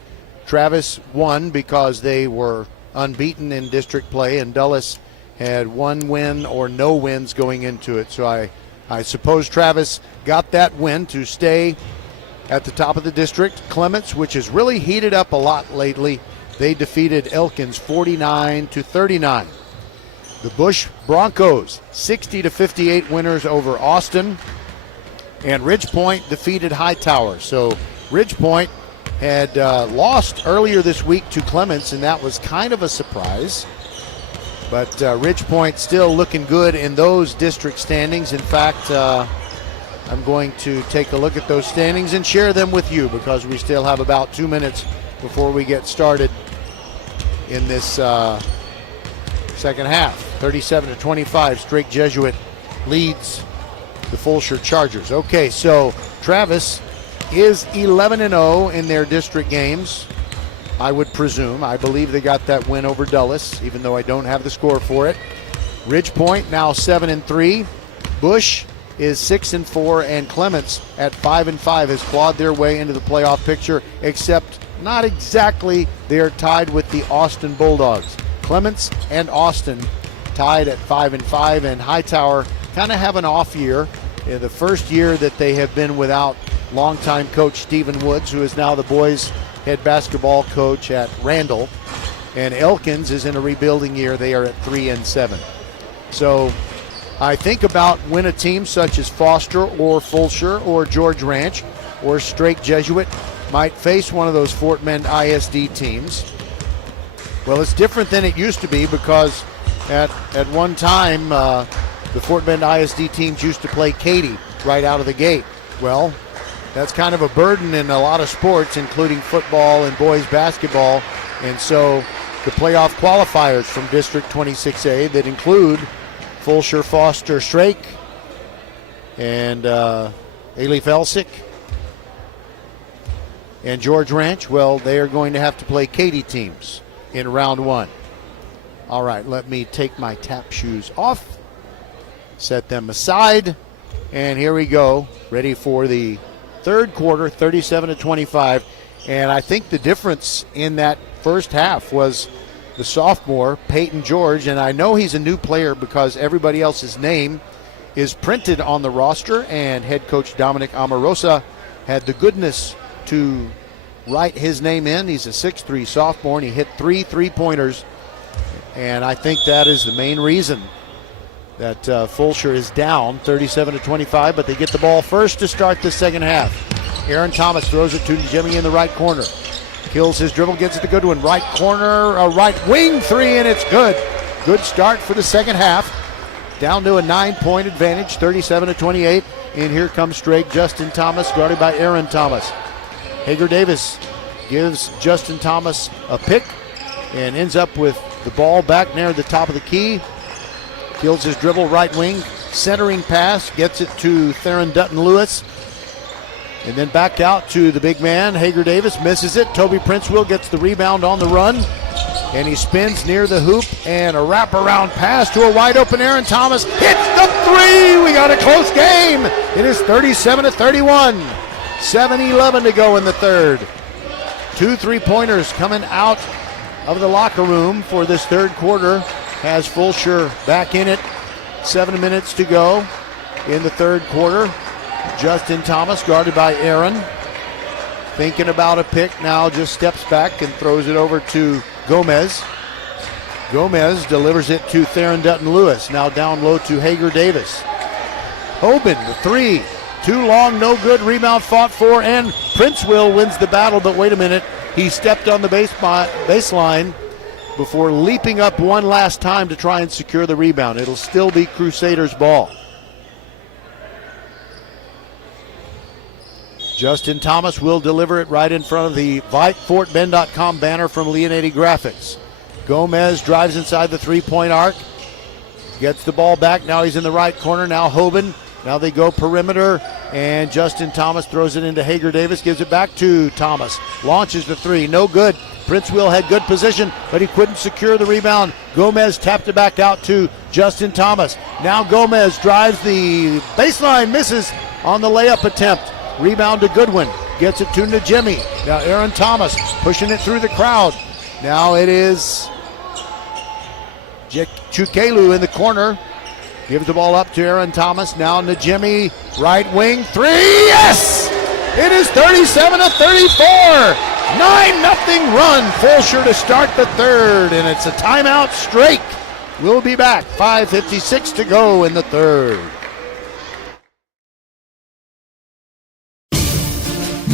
Travis won because they were unbeaten in district play, and Dulles had 1 win or no wins going into it. So I suppose Travis got that win to stay at the top of the district. Clements, which has really heated up a lot lately, they defeated Elkins 49-39. The Bush Broncos 60-58 winners over Austin. And Ridge Point defeated Hightower. So Ridge Point had lost earlier this week to Clements, and that was kind of a surprise. But Ridge Point still looking good in those district standings. In fact, I'm going to take a look at those standings and share them with you because we still have about 2 minutes before we get started in this second half. 37-25, Strake Jesuit leads the Fulshear Chargers. Okay, so Travis is 11-0 in their district games, I would presume. I believe they got that win over Dulles, even though I don't have the score for it. Ridgepoint now 7-3. Bush is 6-4, and Clements at 5-5 has clawed their way into the playoff picture, except not exactly. They are tied with the Austin Bulldogs. Clements and Austin tied at 5-5, and Hightower kind of have an off year. In the first year that they have been without longtime coach Stephen Woods, who is now the boys' head basketball coach at Randall, and Elkins is in a rebuilding year. They are at 3-7. So I think about when a team such as Foster or Fulshear or George Ranch or Strake Jesuit might face one of those Fort Bend ISD teams. Well, it's different than it used to be because at one time the Fort Bend ISD teams used to play Katy right out of the gate. Well, that's kind of a burden in a lot of sports, including football and boys basketball. And so the playoff qualifiers from District 26A that include Fulshear, Foster, Strake, and Alief Elsick and George Ranch, well, they are going to have to play Katy teams in round one. All right, let me take my tap shoes off, set them aside, and here we go, ready for the third quarter, 37-25. And I think the difference in that first half was the sophomore, Peyton George, and I know he's a new player because everybody else's name is printed on the roster, and head coach Dominic Amarosa had the goodness to write his name in. He's a 6'3 sophomore, and he hit 3 3-pointers, and I think that is the main reason that Fulshear is down 37-25, but they get the ball first to start the second half. Aaron Thomas throws it to Jimmy in the right corner. Kills his dribble, gets it to Goodwin. Right corner, a right wing three, and it's good. Good start for the second half. Down to a 9-point advantage, 37-28. And here comes Strake. Justin Thomas, guarded by Aaron Thomas. Hager Davis gives Justin Thomas a pick and ends up with the ball back near the top of the key. Kills his dribble, right wing, centering pass, gets it to Theron Dutton-Lewis. And then back out to the big man, Hager Davis, misses it. Toby Princeville gets the rebound on the run, and he spins near the hoop, and a wraparound pass to a wide-open Aaron Thomas. Hits the three! We got a close game. It is 37-31. 7:11 to go in the third. 2 3-pointers coming out of the locker room for this third quarter. Has Fulshear back in it. 7 minutes to go in the third quarter. Justin Thomas, guarded by Aaron, thinking about a pick now, just steps back and throws it over to Gomez. Gomez delivers it to Theron Dutton-Lewis, now down low to Hager Davis. Hoban, the three, too long, no good, rebound fought for, and Princeville wins the battle, but wait a minute, he stepped on the baseline before leaping up one last time to try and secure the rebound. It'll still be Crusaders' ball. Justin Thomas will deliver it right in front of the VypeFortBend.com banner from Leonetti Graphics. Gomez drives inside the three-point arc, gets the ball back. Now he's in the right corner. Now Hoban. Now they go perimeter, and Justin Thomas throws it into Hager Davis, gives it back to Thomas. Launches the three, no good. Princeville had good position, but he couldn't secure the rebound. Gomez tapped it back out to Justin Thomas. Now Gomez drives the baseline, misses on the layup attempt. Rebound to Goodwin, gets it to Najemi. Now Aaron Thomas pushing it through the crowd. Now it is Chukelu in the corner. Gives the ball up to Aaron Thomas. Now Najemi, right wing, three, yes! It is 37-34. 9-0 run. Fulshear to start the third, and it's a timeout. Strake will be back. 5:56 to go in the third.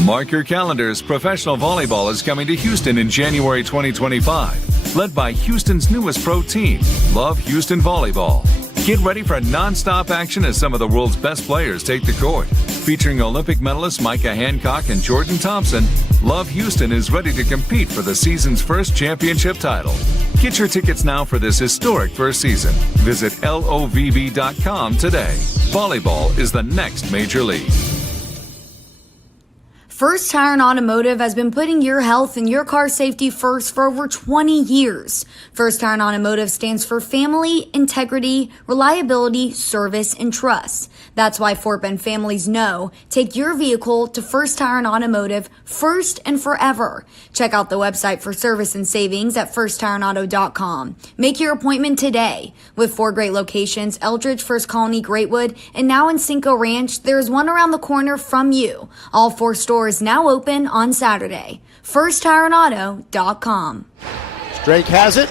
Mark your calendars. Professional volleyball is coming to Houston in January 2025. Led by Houston's newest pro team, Love Houston Volleyball. Get ready for non-stop action as some of the world's best players take the court. Featuring Olympic medalists Micah Hancock and Jordan Thompson, Love Houston is ready to compete for the season's first championship title. Get your tickets now for this historic first season. Visit lovv.com today. Volleyball is the next major league. First Tire and Automotive has been putting your health and your car safety first for over 20 years. First Tire and Automotive stands for family, integrity, reliability, service, and trust. That's why Fort Bend families know take your vehicle to First Tire and Automotive first and forever. Check out the website for service and savings at firsttireandauto.com. Make your appointment today. With 4 great locations, Eldridge, First Colony, Greatwood, and now in Cinco Ranch, there is one around the corner from you. All 4 stores now open on Saturday. FirstTireandAuto.com. Strake has it.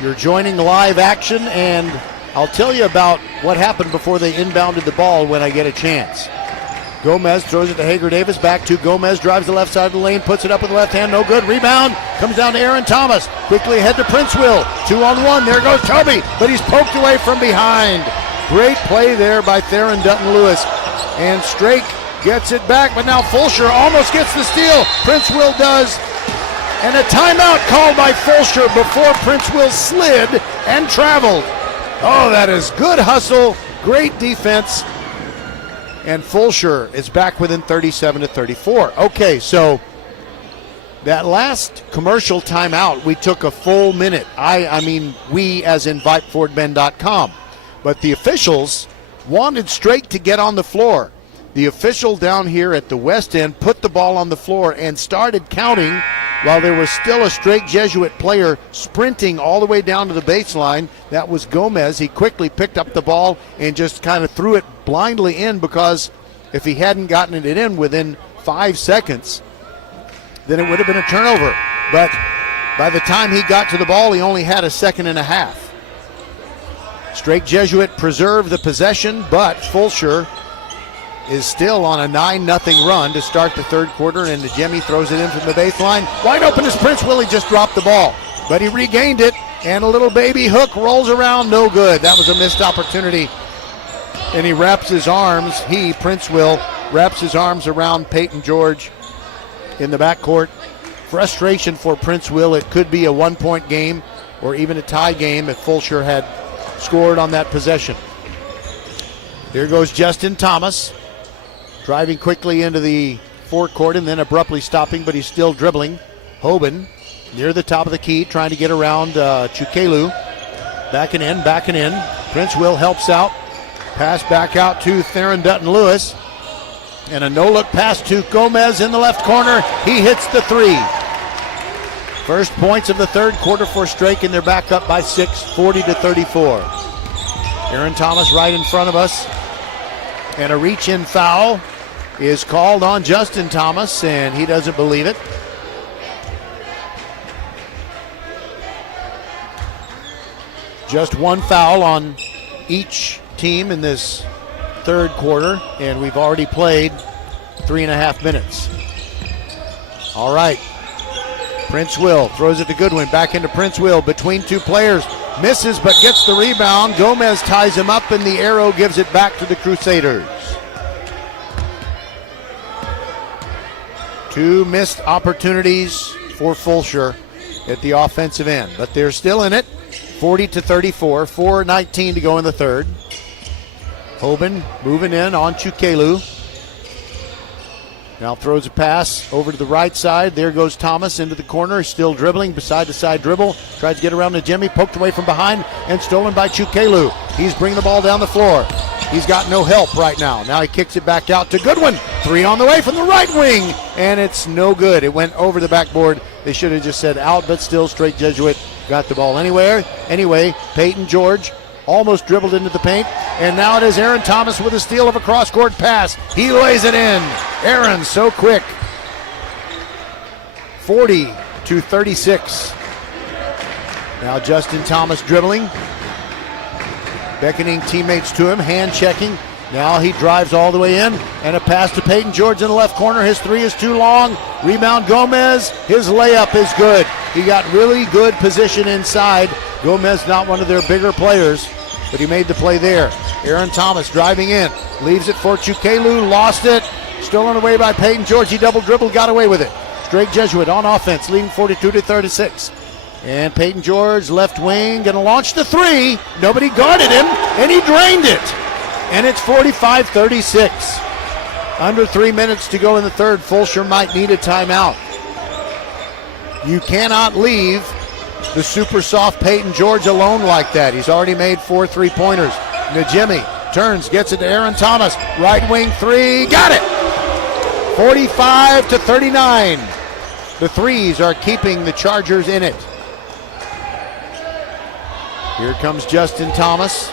You're joining live action, and I'll tell you about what happened before they inbounded the ball when I get a chance. Gomez throws it to Hager Davis. Back to Gomez. Drives the left side of the lane. Puts it up with the left hand. No good. Rebound. Comes down to Aaron Thomas. Quickly ahead to Prince Will. 2-on-1. There goes Toby. But he's poked away from behind. Great play there by Theron Dutton-Lewis. And Strake gets it back, but now Fulshear almost gets the steal. Prince Will does. And a timeout called by Fulshear before Prince Will slid and traveled. Oh, that is good hustle, great defense. And Fulshear is back within 37-34. Okay, so that last commercial timeout, we took a full minute. I mean, we as in VypeFortBend.com. But the officials wanted Strake to get on the floor. The official down here at the west end put the ball on the floor and started counting while there was still a Strake Jesuit player sprinting all the way down to the baseline. That was Gomez. He quickly picked up the ball and just kind of threw it blindly in, because if he hadn't gotten it in within 5 seconds, then it would have been a turnover. But by the time he got to the ball, he only had a second and a half. Strake Jesuit preserved the possession, but Fulshear is still on a 9-0 run to start the third quarter, and Jemmy throws it in from the baseline. Wide open is Prince Will. He just dropped the ball, but he regained it, and a little baby hook rolls around. No good. That was a missed opportunity. And he wraps his arms, Prince Will, wraps his arms around Peyton George in the backcourt. Frustration for Prince Will. It could be a 1-point game or even a tie game if Fulshear had scored on that possession. Here goes Justin Thomas, driving quickly into the forecourt and then abruptly stopping, but he's still dribbling. Hoban near the top of the key, trying to get around Chukelu. Backing in. Prince Will helps out. Pass back out to Theron Dutton-Lewis. And a no-look pass to Gomez in the left corner. He hits the 3. First points of the third quarter for Strake, and they're back up by 6, 40-34. Aaron Thomas right in front of us. And a reach-in foul is called on Justin Thomas, and he doesn't believe it. Just one foul on each team in this third quarter, and we've already played 3.5 minutes. All right. Prince Will throws it to Goodwin. Back into Prince Will between 2 players. Misses, but gets the rebound. Gomez ties him up, and the arrow gives it back to the Crusaders. 2 missed opportunities for Fulshear at the offensive end, but they're still in it. 40-34, 4:19 to go in the third. Hoban moving in on Chukelu. Now throws a pass over to the right side. There goes Thomas into the corner. Still dribbling, side-to-side dribble. Tries to get around to Jimmy. Poked away from behind and stolen by Chukelu. He's bringing the ball down the floor. He's got no help right now. Now he kicks it back out to Goodwin. 3 on the way from the right wing. And it's no good. It went over the backboard. They should have just said out, but still Strake Jesuit got the ball anyway. Peyton George almost dribbled into the paint. And now it is Aaron Thomas with a steal of a cross-court pass. He lays it in. Aaron so quick. 40-36. Now Justin Thomas dribbling. Beckoning teammates to him, hand checking. Now he drives all the way in, and a pass to Peyton George in the left corner. His 3 is too long. Rebound Gomez. His layup is good. He got really good position inside. Gomez not one of their bigger players, but he made the play there. Aaron Thomas driving in, leaves it for Chukelu, lost it, stolen away by Peyton George. He double dribbled, got away with it. Strake Jesuit on offense, leading 42-36. And Peyton George, left wing, going to launch the three. Nobody guarded him, and he drained it. And it's 45-36. Under 3 minutes to go in the third. Fulshear might need a timeout. You cannot leave the super soft Peyton George alone like that. He's already made 4 3-pointers. Najemi turns, gets it to Aaron Thomas. Right wing three, got it! 45-39. The threes are keeping the Chargers in it. Here comes Justin Thomas.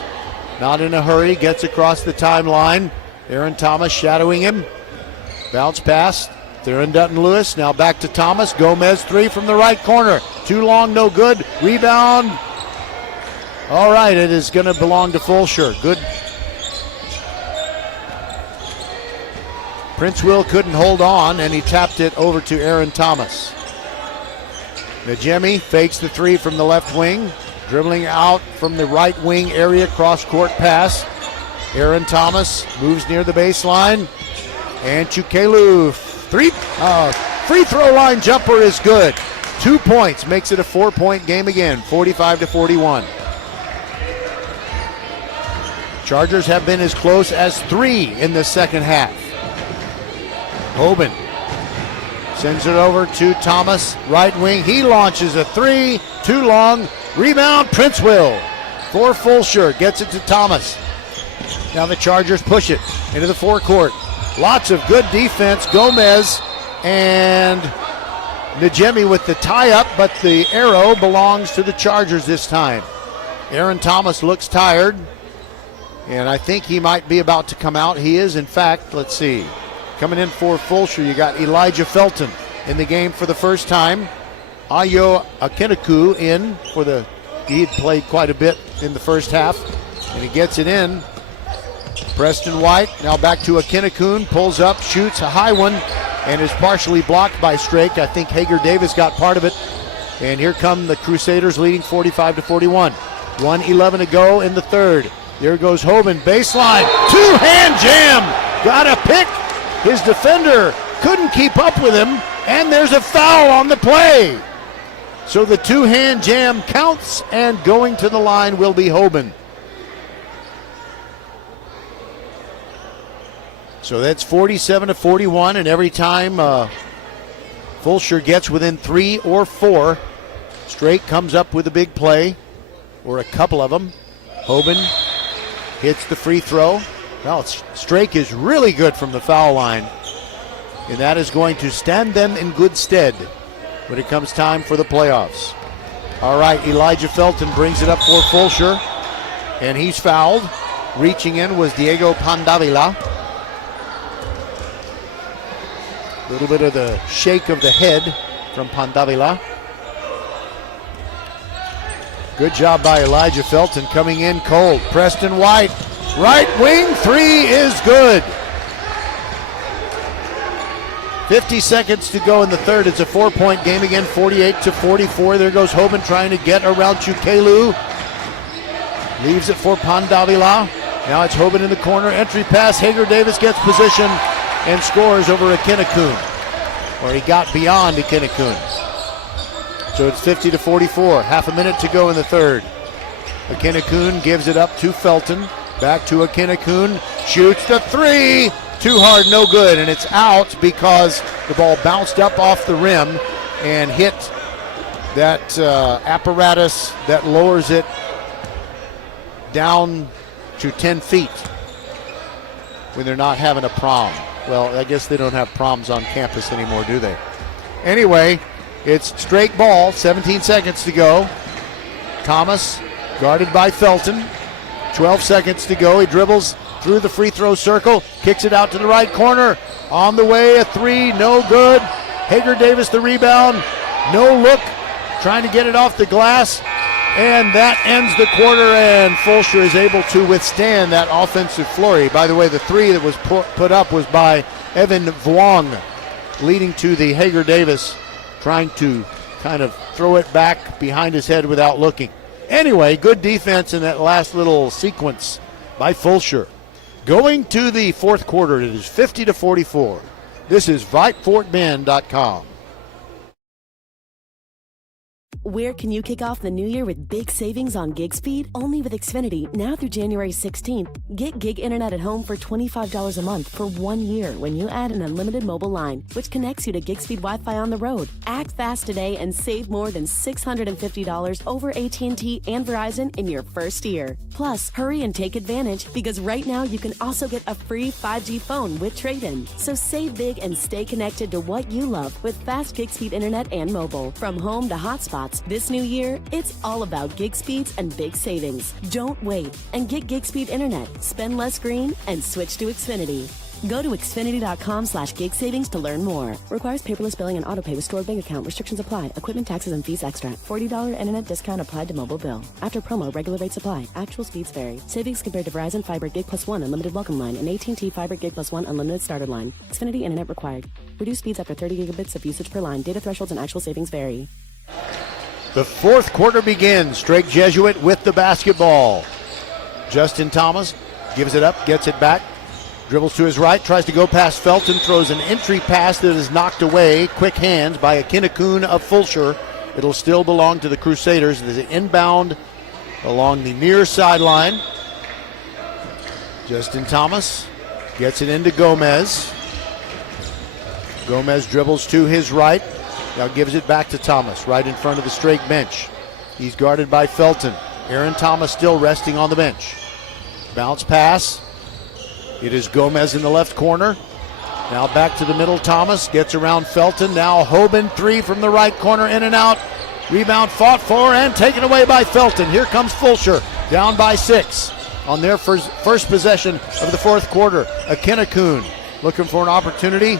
Not in a hurry, gets across the timeline. Aaron Thomas shadowing him. Bounce pass. Theron Dutton-Lewis, now back to Thomas. Gomez, three from the right corner. Too long, no good. Rebound. All right, it is going to belong to Fulshear. Good. Prince Will couldn't hold on, and he tapped it over to Aaron Thomas. Najemi fakes the three from the left wing. Dribbling out from the right wing area, cross-court pass. Aaron Thomas moves near the baseline. And Chukelu, free throw line jumper is good. 2 points, makes it a 4-point game again, 45-41. Chargers have been as close as 3 in the second half. Hoban sends it over to Thomas, right wing. He launches a three, too long. Rebound, Prince Will for Fulshear, gets it to Thomas. Now the Chargers push it into the forecourt. Lots of good defense. Gomez and Najemi with the tie-up, but the arrow belongs to the Chargers this time. Aaron Thomas looks tired, and I think he might be about to come out. He is, in fact. Let's see. Coming in for Fulshear, you got Elijah Felton in the game for the first time. Ayo Akinaku in for he had played quite a bit in the first half, and he gets it in. Preston White now back to Akinakun, pulls up, shoots a high one, and is partially blocked by Strake. I think Hager Davis got part of it. And here come the Crusaders leading 45-41. 1:11 to go in the third. There goes Hoban, baseline, two-hand jam. Got a pick. His defender couldn't keep up with him, and there's a foul on the play. So the two-hand jam counts, and going to the line will be Hoban. So that's 47-41, and every time Fulshear gets within 3 or 4, Strake comes up with a big play, or a couple of them. Hoban hits the free throw. Well, Strake is really good from the foul line, and that is going to stand them in good stead when it comes time for the playoffs. All right, Elijah Felton brings it up for Fulshear, and he's fouled. Reaching in was Diego Pandavila. A little bit of the shake of the head from Pandavila. Good job by Elijah Felton coming in cold. Preston White, right wing three is good. 50 seconds to go in the third. It's a 4-point game again, 48-44. There goes Hoban trying to get around Chukelu. Leaves it for Pandavila. Now it's Hoban in the corner. Entry pass. Hager Davis gets position and scores over Akinakun. Or he got beyond Akinakun. So it's 50-44. Half a minute to go in the third. Akinakun gives it up to Felton. Back to Akinakun. Shoots the three. Too hard, no good, and it's out because the ball bounced up off the rim and hit that apparatus that lowers it down to 10 feet when they're not having a prom. Well, I guess they don't have proms on campus anymore, do they? Anyway, it's straight ball, 17 seconds to go. Thomas guarded by Felton. 12 seconds to go. He dribbles through the free throw circle, kicks it out to the right corner. On the way, a three, no good. Hager Davis the rebound, no look, trying to get it off the glass. And that ends the quarter, and Fulshear is able to withstand that offensive flurry. By the way, the three that was put up was by Evan Vuong, leading to the Hager Davis trying to kind of throw it back behind his head without looking. Anyway, good defense in that last little sequence by Fulshear. Going to the fourth quarter, it is 50-44. This is VypeFortBend.com. Where can you kick off the new year with big savings on gig speed? Only with Xfinity, now through January 16th. Get gig internet at home for $25 a month for 1 year when you add an unlimited mobile line, which connects you to gig speed Wi-Fi on the road. Act fast today and save more than $650 over AT&T and Verizon in your first year. Plus, hurry and take advantage because right now you can also get a free 5G phone with trade-in. So save big and stay connected to what you love with fast gig speed internet and mobile. From home to hotspots, this new year, it's all about gig speeds and big savings. Don't wait and get gig speed internet. Spend less green and switch to Xfinity. Go to Xfinity.com/gig savings to learn more. Requires paperless billing and autopay with stored bank account. Restrictions apply. Equipment, taxes, and fees extra. $40 internet discount applied to mobile bill. After promo, regular rates apply. Actual speeds vary. Savings compared to Verizon Fiber Gig Plus 1 Unlimited Welcome Line and AT&T Fiber Gig Plus 1 Unlimited Starter Line. Xfinity internet required. Reduced speeds after 30 gigabits of usage per line. Data thresholds and actual savings vary. The fourth quarter begins. Strake Jesuit with the basketball. Justin Thomas gives it up, gets it back. Dribbles to his right, tries to go past Felton, throws an entry pass that is knocked away. Quick hands by Akinakun of Fulshear. It'll still belong to the Crusaders. There's an inbound along the near sideline. Justin Thomas gets it into Gomez. Gomez dribbles to his right. Now gives it back to Thomas, right in front of the Strake bench. He's guarded by Felton. Aaron Thomas still resting on the bench. Bounce pass. It is Gomez in the left corner. Now back to the middle. Thomas gets around Felton. Now Hoban, three from the right corner, in and out. Rebound fought for and taken away by Felton. Here comes Fulshear, down by 6 on their first possession of the fourth quarter. Akinakun looking for an opportunity.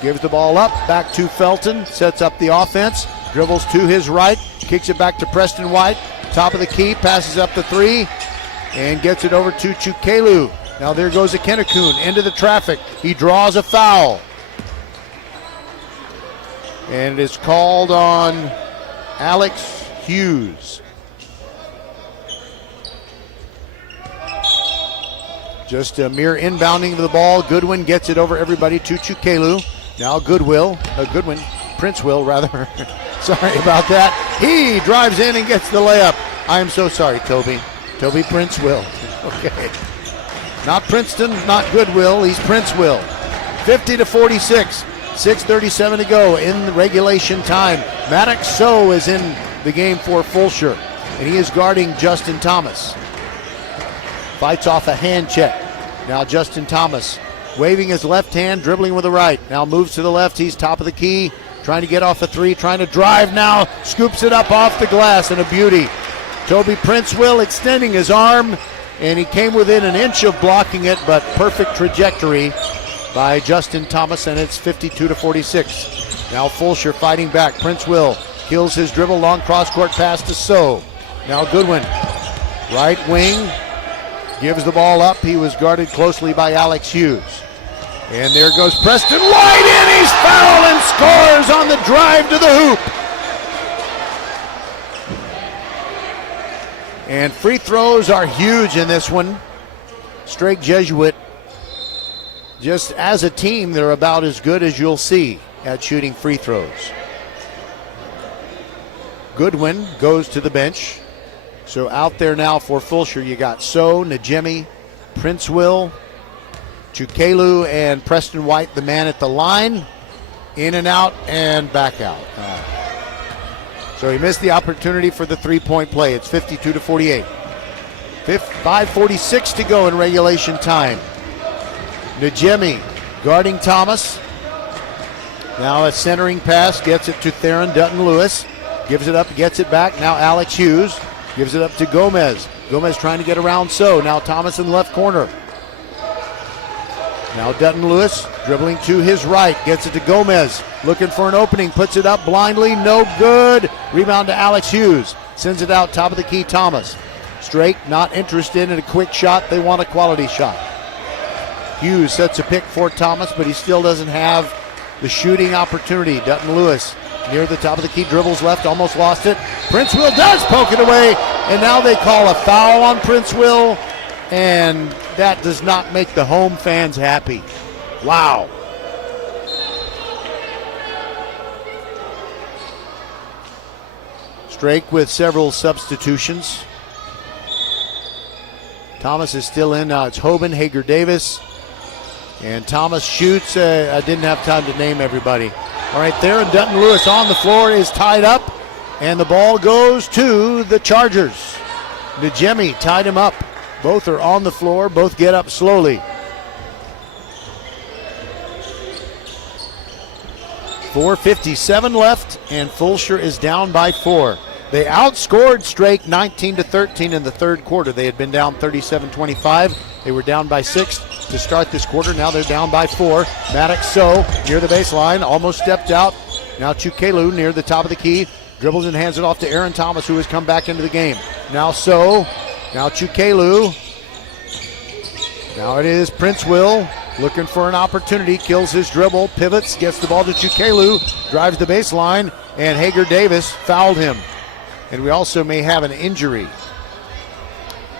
Gives the ball up, back to Felton, sets up the offense, dribbles to his right, kicks it back to Preston White, top of the key, passes up the 3, and gets it over to Chukelu. Now there goes Akinakun into the traffic. He draws a foul. And it is called on Alex Hughes. Just a mere inbounding of the ball. Goodwin gets it over everybody to Chukelu. Now Prince Will, sorry about that. He drives in and gets the layup. I am so sorry, Toby. Prince Will. Okay. Not Princeton, not Goodwill. He's Prince Will. 50-46. 6:37 to go in the regulation time. Maddox So is in the game for Fulshear, and he is guarding Justin Thomas. Fights off a hand check. Now Justin Thomas waving his left hand, dribbling with the right. Now moves to the left. He's top of the key, trying to get off a 3, trying to drive now. Scoops it up off the glass, and a beauty. Toby Prince Will extending his arm, and he came within an inch of blocking it, but perfect trajectory by Justin Thomas, and it's 52-46. Now Fulshear fighting back. Prince Will kills his dribble, long cross-court pass to So. Now Goodwin, right wing, gives the ball up. He was guarded closely by Alex Hughes. And there goes Preston White in. He's fouled and scores on the drive to the hoop. And free throws are huge in this one. Strake Jesuit, just as a team, they're about as good as you'll see at shooting free throws. Goodwin goes to the bench. So out there now for Fulshear, you got So, Najemi, Prince Will, Chukelu, and Preston White, the man at the line. In and out and back out. So he missed the opportunity for the three-point play. It's 52-48. 5:46 to go in regulation time. Najemi guarding Thomas. Now a centering pass, gets it to Theron Dutton-Lewis. Gives it up, gets it back. Now Alex Hughes gives it up to Gomez. Gomez trying to get around So. Now Thomas in the left corner. Now Dutton-Lewis dribbling to his right. Gets it to Gomez. Looking for an opening. Puts it up blindly. No good. Rebound to Alex Hughes. Sends it out top of the key. Thomas. Strake not interested in a quick shot. They want a quality shot. Hughes sets a pick for Thomas, but he still doesn't have the shooting opportunity. Dutton-Lewis near the top of the key, dribbles left, almost lost it. Prince Will does poke it away, and now they call a foul on Prince Will, and that does not make the home fans happy. Wow. Strake with several substitutions. Thomas is still in. Now it's Hoban, Hager Davis, and Thomas shoots. I didn't have time to name everybody. All right, there, and Dutton Lewis on the floor is tied up, and the ball goes to the Chargers. Njemi tied him up. Both are on the floor. Both get up slowly. 4:57 left, and Fulshear is down by 4. They outscored Strake 19-13 in the third quarter. They had been down 37-25. They were down by 6 to start this quarter. Now they're down by 4. Maddox near the baseline, almost stepped out. Now Chukelu near the top of the key, dribbles and hands it off to Aaron Thomas, who has come back into the game. Now now Chukelu. Now it is Prince Will looking for an opportunity, kills his dribble, pivots, gets the ball to Chukelu, drives the baseline, and Hager Davis fouled him. And we also may have an injury.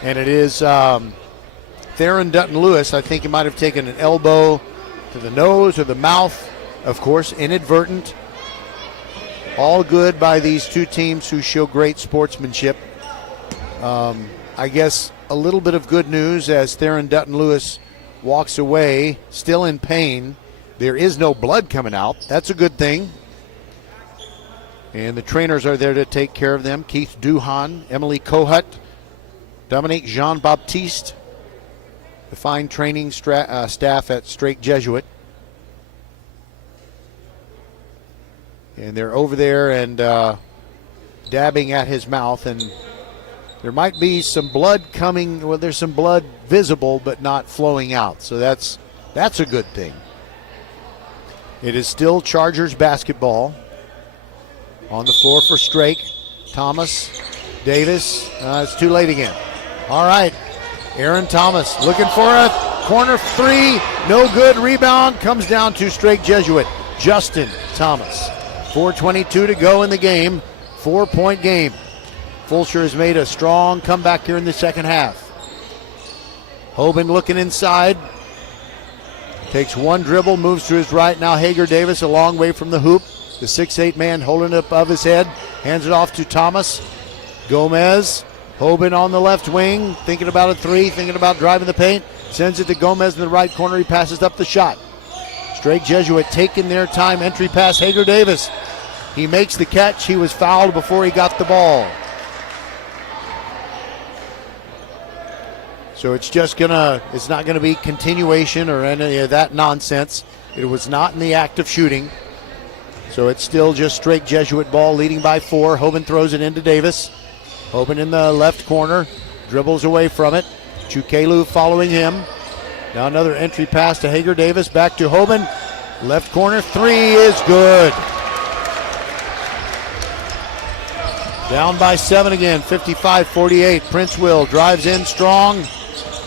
And it is Theron Dutton Lewis. I think he might have taken an elbow to the nose or the mouth. Of course, inadvertent. All good by these two teams who show great sportsmanship. I guess a little bit of good news as Theron Dutton Lewis walks away, still in pain. There is no blood coming out. That's a good thing. And the trainers are there to take care of them. Keith Duhan, Emily Kohut, Dominique Jean-Baptiste, the fine training staff at Strake Jesuit. And they're over there and dabbing at his mouth. And there might be some blood coming. Well, there's some blood visible but not flowing out. So that's a good thing. It is still Chargers basketball. On the floor for Strake. Thomas, Davis. It's too late again. All right. Aaron Thomas looking for a corner 3. No good. Rebound comes down to Strake Jesuit. Justin Thomas. 4:22 to go in the game. 4-point game. Fulshear has made a strong comeback here in the second half. Hoban looking inside. Takes one dribble, moves to his right. Now Hager Davis a long way from the hoop. The 6'8 man holding it above his head. Hands it off to Thomas. Gomez. Hoban on the left wing. Thinking about a 3. Thinking about driving the paint. Sends it to Gomez in the right corner. He passes up the shot. Strake Jesuit taking their time. Entry pass. Hager Davis. He makes the catch. He was fouled before he got the ball. So it's not gonna be continuation or any of that nonsense. It was not in the act of shooting. So it's still just Strake Jesuit ball, leading by 4. Hoban throws it into Davis. Hoban in the left corner, dribbles away from it. Chukelu following him. Now another entry pass to Hager Davis, back to Hoban. Left corner 3 is good. Down by 7 again, 55-48. Prince Will drives in strong.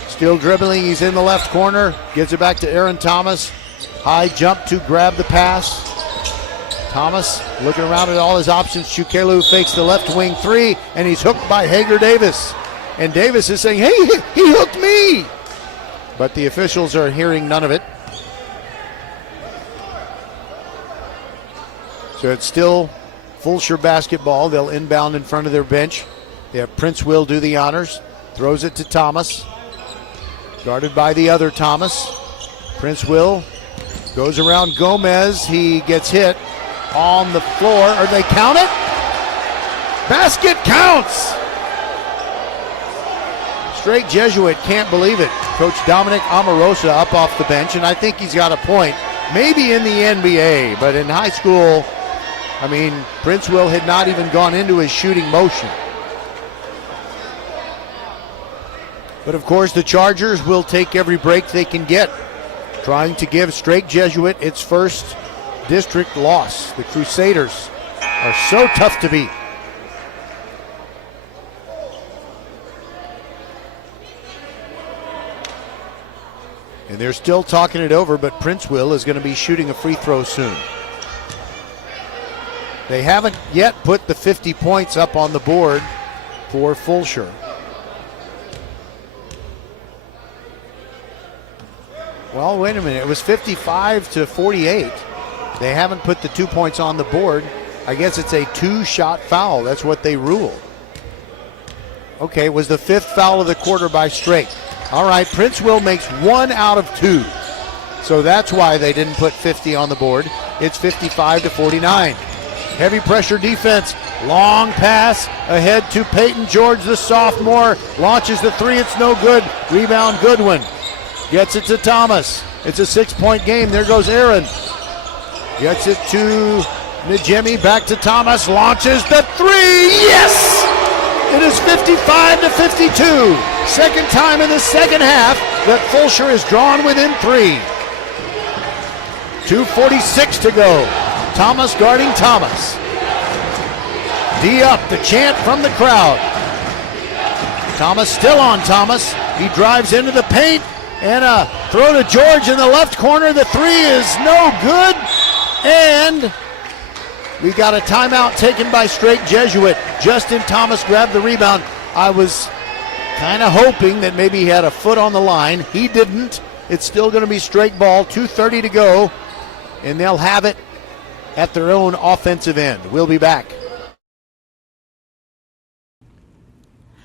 Still dribbling, he's in the left corner. Gives it back to Aaron Thomas. High jump to grab the pass. Thomas looking around at all his options. Chukelu fakes the left wing 3, and he's hooked by Hager Davis. And Davis is saying, hey, he hooked me. But the officials are hearing none of it. So it's still Fulshear basketball. They'll inbound in front of their bench. They have Prince Will do the honors. Throws it to Thomas. Guarded by the other Thomas. Prince Will goes around Gomez. He gets hit on the floor. Or they count it? Basket counts! Strake Jesuit can't believe it. Coach Dominic Omarosa up off the bench, and I think he's got a point. Maybe in the NBA, but in high school, Prince Will had not even gone into his shooting motion. But of course, the Chargers will take every break they can get, trying to give Strake Jesuit its first district loss. The Crusaders are so tough to beat. And they're still talking it over, but Prince Will is going to be shooting a free throw soon. They haven't yet put the 50 points up on the board for Fulshear. Well, wait a minute. It was 55-48. They haven't put the 2 points on the board. I guess it's a 2-shot foul. That's what they rule. Okay, it was the 5th foul of the quarter by Strake. All right, Prince Will makes 1 out of 2. So that's why they didn't put 50 on the board. It's 55-49. Heavy pressure defense. Long pass ahead to Peyton George, the sophomore. Launches the 3. It's no good. Rebound Goodwin. Gets it to Thomas. It's a 6-point game. There goes Aaron. Gets it to Najemi. Back to Thomas. Launches the 3. Yes! It is 55-52. Second time in the second half that Fulshear is drawn within 3. 2:46 to go. Thomas guarding Thomas. D up, the chant from the crowd. Thomas still on Thomas. He drives into the paint and a throw to George in the left corner. The 3 is no good. And we got a timeout taken by Strake Jesuit. Justin Thomas grabbed the rebound. I was kind of hoping that maybe he had a foot on the line. He didn't. It's still going to be Strake ball. 2:30 to go. And they'll have it at their own offensive end. We'll be back.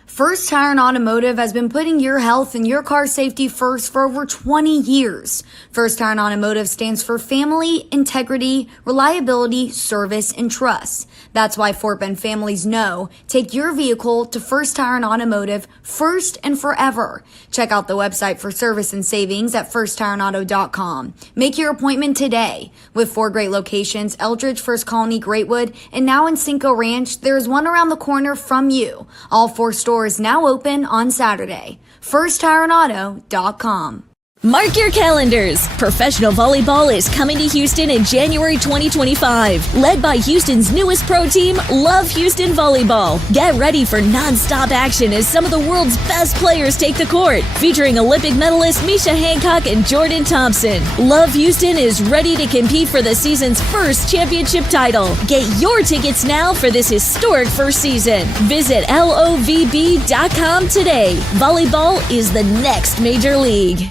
First Tire and Automotive has been putting your health and your car safety first for over 20 years. First Tire and Automotive stands for family, integrity, reliability, service, and trust. That's why Fort Bend families know take your vehicle to First Tire and Automotive first and forever. Check out the website for service and savings at firsttireandauto.com. Make your appointment today. With 4 great locations, Eldridge, First Colony, Greatwood, and now in Cinco Ranch, there's one around the corner from you. All 4 stores now open on Saturday. FirstTireandAuto.com. Mark your calendars. Professional volleyball is coming to Houston in January 2025. Led by Houston's newest pro team, Love Houston Volleyball. Get ready for non-stop action as some of the world's best players take the court. Featuring Olympic medalist Misha Hancock and Jordan Thompson. Love Houston is ready to compete for the season's first championship title. Get your tickets now for this historic first season. Visit lovb.com today. Volleyball is the next major league.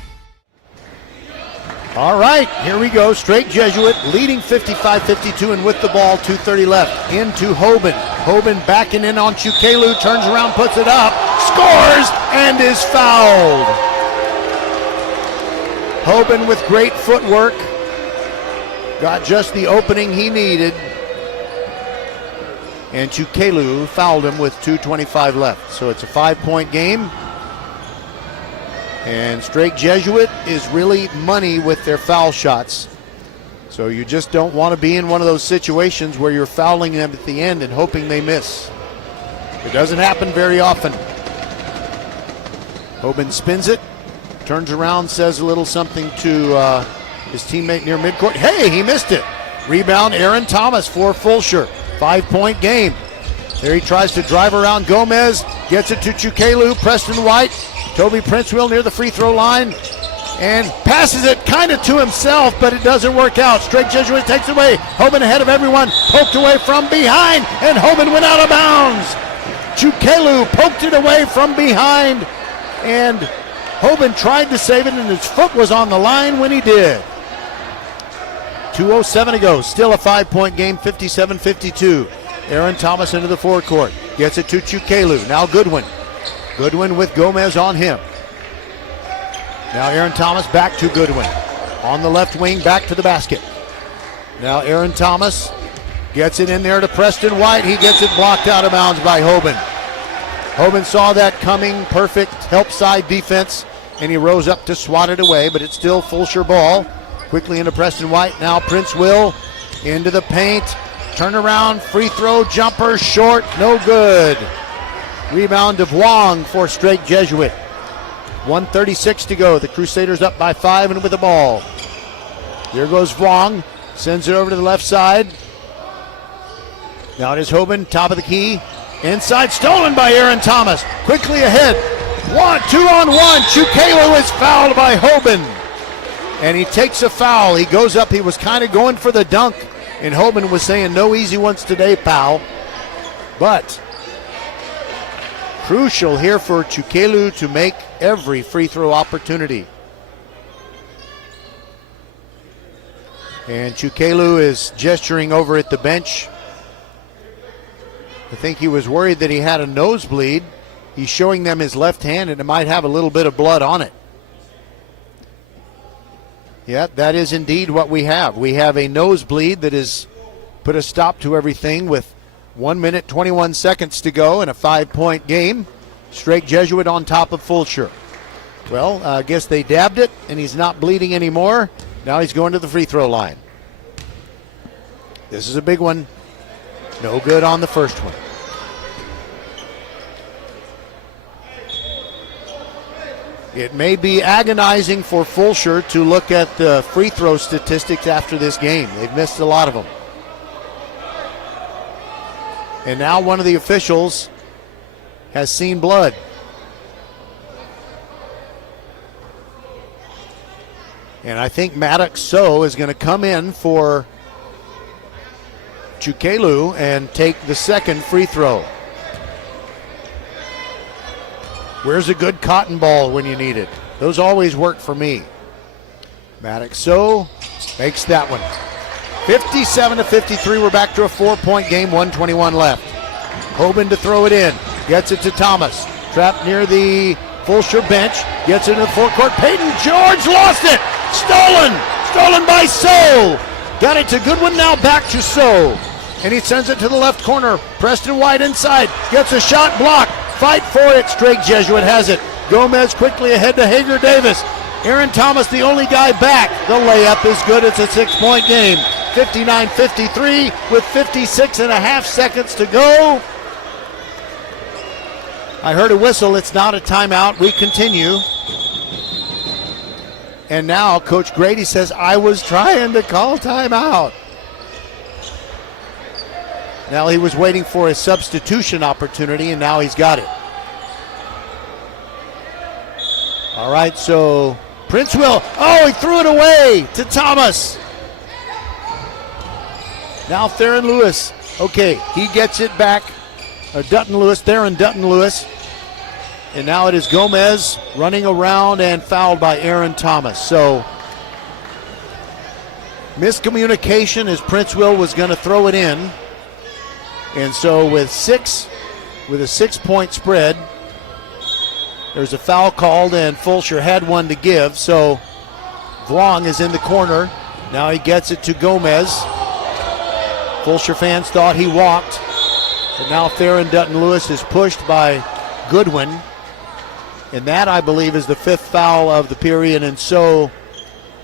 All right, here we go. Strake Jesuit leading 55-52 and with the ball, 2:30 left. Into Hoban. Hoban backing in on Chukelu, turns around, puts it up, scores, and is fouled. Hoban with great footwork. Got just the opening he needed. And Chukelu fouled him with 2:25 left. So it's a 5-point game. And Strake Jesuit is really money with their foul shots. So you just don't want to be in one of those situations where you're fouling them at the end and hoping they miss. It doesn't happen very often. Hoban spins it, turns around, says a little something to his teammate near midcourt. Hey, he missed it. Rebound, Aaron Thomas for Fulshear. 5-point game. There he tries to drive around Gomez, gets it to Chukelu, Preston White. Toby Princeville near the free throw line and passes it kind of to himself, but it doesn't work out. Strake Jesuit takes it away. Hoban ahead of everyone, poked away from behind, and Hoban went out of bounds. Chukelu poked it away from behind, and Hoban tried to save it, and his foot was on the line when he did. 2:07 to go. Still a 5-point game, 57-52. Aaron Thomas into the forecourt. Gets it to Chukelu. Now Goodwin. Goodwin with Gomez on him. Now Aaron Thomas back to Goodwin. On the left wing, back to the basket. Now Aaron Thomas gets it in there to Preston White. He gets it blocked out of bounds by Hoban. Hoban saw that coming. Perfect help side defense. And he rose up to swat it away, but it's still Fulshear ball. Quickly into Preston White. Now Prince Will into the paint. Turn around, free throw, jumper, short, no good. Rebound of Wong for Strake Jesuit. 1:36 to go. The Crusaders up by 5 and with the ball. Here goes Wong. Sends it over to the left side. Now it is Hoban, top of the key. Inside, stolen by Aaron Thomas. Quickly ahead. 2-on-1. Chukelu is fouled by Hoban. And he takes a foul. He goes up. He was kind of going for the dunk And Hoban was saying no easy ones today, pal. But crucial here for Chukelu to make every free throw opportunity. And Chukelu is gesturing over at the bench. I think he was worried that he had a nosebleed. He's showing them his left hand, and it might have a little bit of blood on it. Yeah, that is indeed what we have. We have a nosebleed that has put a stop to everything with 1 minute, 21 seconds to go in a 5-point game. Strake Jesuit on top of Fulshear. Well, I guess they dabbed it, and he's not bleeding anymore. Now he's going to the free throw line. This is a big one. No good on the first one. It may be agonizing for Fulshear to look at the free throw statistics after this game. They've missed a lot of them. And now one of the officials has seen blood. And I think Maddox So is going to come in for Chukelu and take the second free throw. Where's a good cotton ball when you need it? Those always work for me. Maddox So makes that one. 57-53, we're back to a 4-point game, 1:21 left. Hoban to throw it in, gets it to Thomas. Trapped near the Fulshear bench, gets it in the forecourt. Peyton George lost it! Stolen by So! Got it to Goodwin, now back to So. And he sends it to the left corner. Preston White inside, gets a shot blocked. Fight for it, Strake Jesuit has it. Gomez quickly ahead to Hager Davis. Aaron Thomas, the only guy back. The layup is good, it's a 6-point game. 59-53 with 56 and a half seconds to go. I heard a whistle, it's not a timeout, we continue. And now Coach Grady says, I was trying to call timeout. Now he was waiting for a substitution opportunity, and now he's got it. All right, so Prince will, he threw it away to Thomas. Now Theron Lewis, okay, he gets it back. Theron Dutton Lewis. And now it is Gomez running around and fouled by Aaron Thomas. So miscommunication as Prince Will was going to throw it in. And so with a 6-point spread, there's a foul called and Fulshear had one to give. So Vlong is in the corner. Now he gets it to Gomez. Fulshear fans thought he walked. But now Theron Dutton Lewis is pushed by Goodwin. And that, I believe, is the 5th foul of the period. And so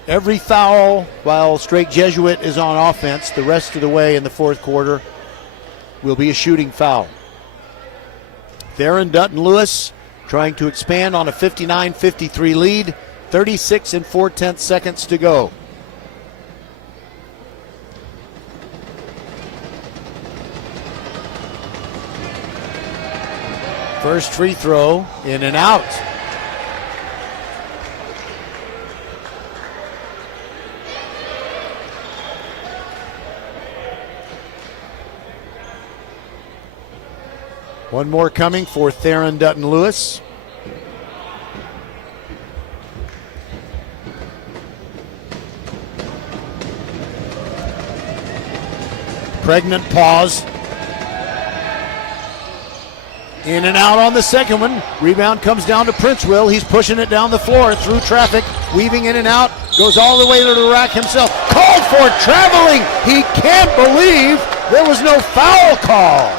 every foul while Strake Jesuit is on offense the rest of the way in the fourth quarter will be a shooting foul. Theron Dutton Lewis trying to expand on a 59-53 lead. 36 and 4/10 seconds to go. First free throw, in and out. One more coming for Theron Dutton Lewis. Pregnant pause. In and out on the second one. Rebound comes down to Prince Will. He's pushing it down the floor through traffic. Weaving in and out. Goes all the way to the rack himself. Called for traveling. He can't believe there was no foul call.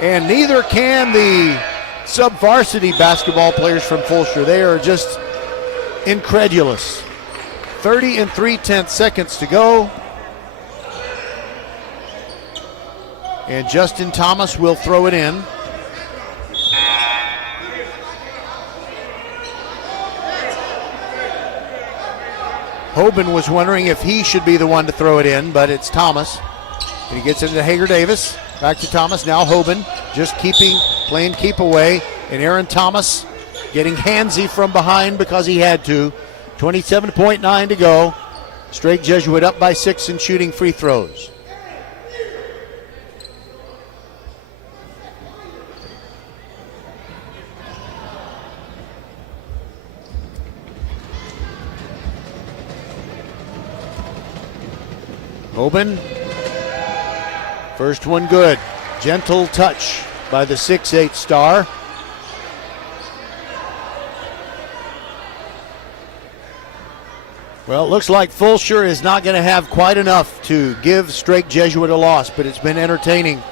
And neither can the sub-varsity basketball players from Fulshear. They are just incredulous. 30 and 3/10 seconds to go. And Justin Thomas will throw it in. Hoban was wondering if he should be the one to throw it in, but it's Thomas. And he gets it to Hager Davis. Back to Thomas. Now Hoban just playing keep away. And Aaron Thomas getting handsy from behind because he had to. 27.9 to go. Strake Jesuit up by 6 and shooting free throws. Hoban. First one good. Gentle touch by the 6'8 star. Well, it looks like Fulshear is not going to have quite enough to give Strake Jesuit a loss, but it's been entertaining.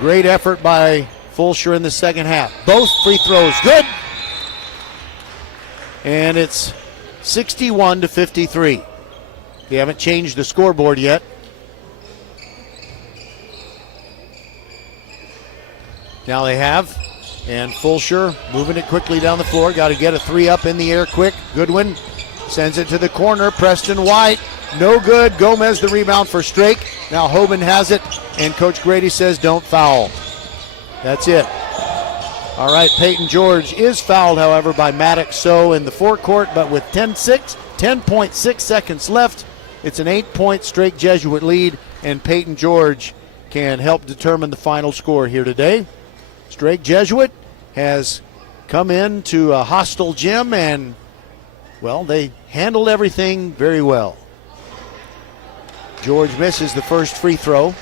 Great effort by Fulshear in the second half. Both free throws good. And it's 61-53. They haven't changed the scoreboard yet. Now they have. And Fulshear moving it quickly down the floor. Got to get a 3 up in the air quick. Goodwin sends it to the corner. Preston White. No good. Gomez the rebound for Strake. Now Hoban has it. And Coach Grady says don't foul. That's it. All right, Peyton George is fouled, however, by Maddox So in the forecourt. But with 10.6 seconds left, it's an 8-point Strake Jesuit lead. And Peyton George can help determine the final score here today. Strake Jesuit has come into a hostile gym and, well, they handled everything very well. George misses the first free throw.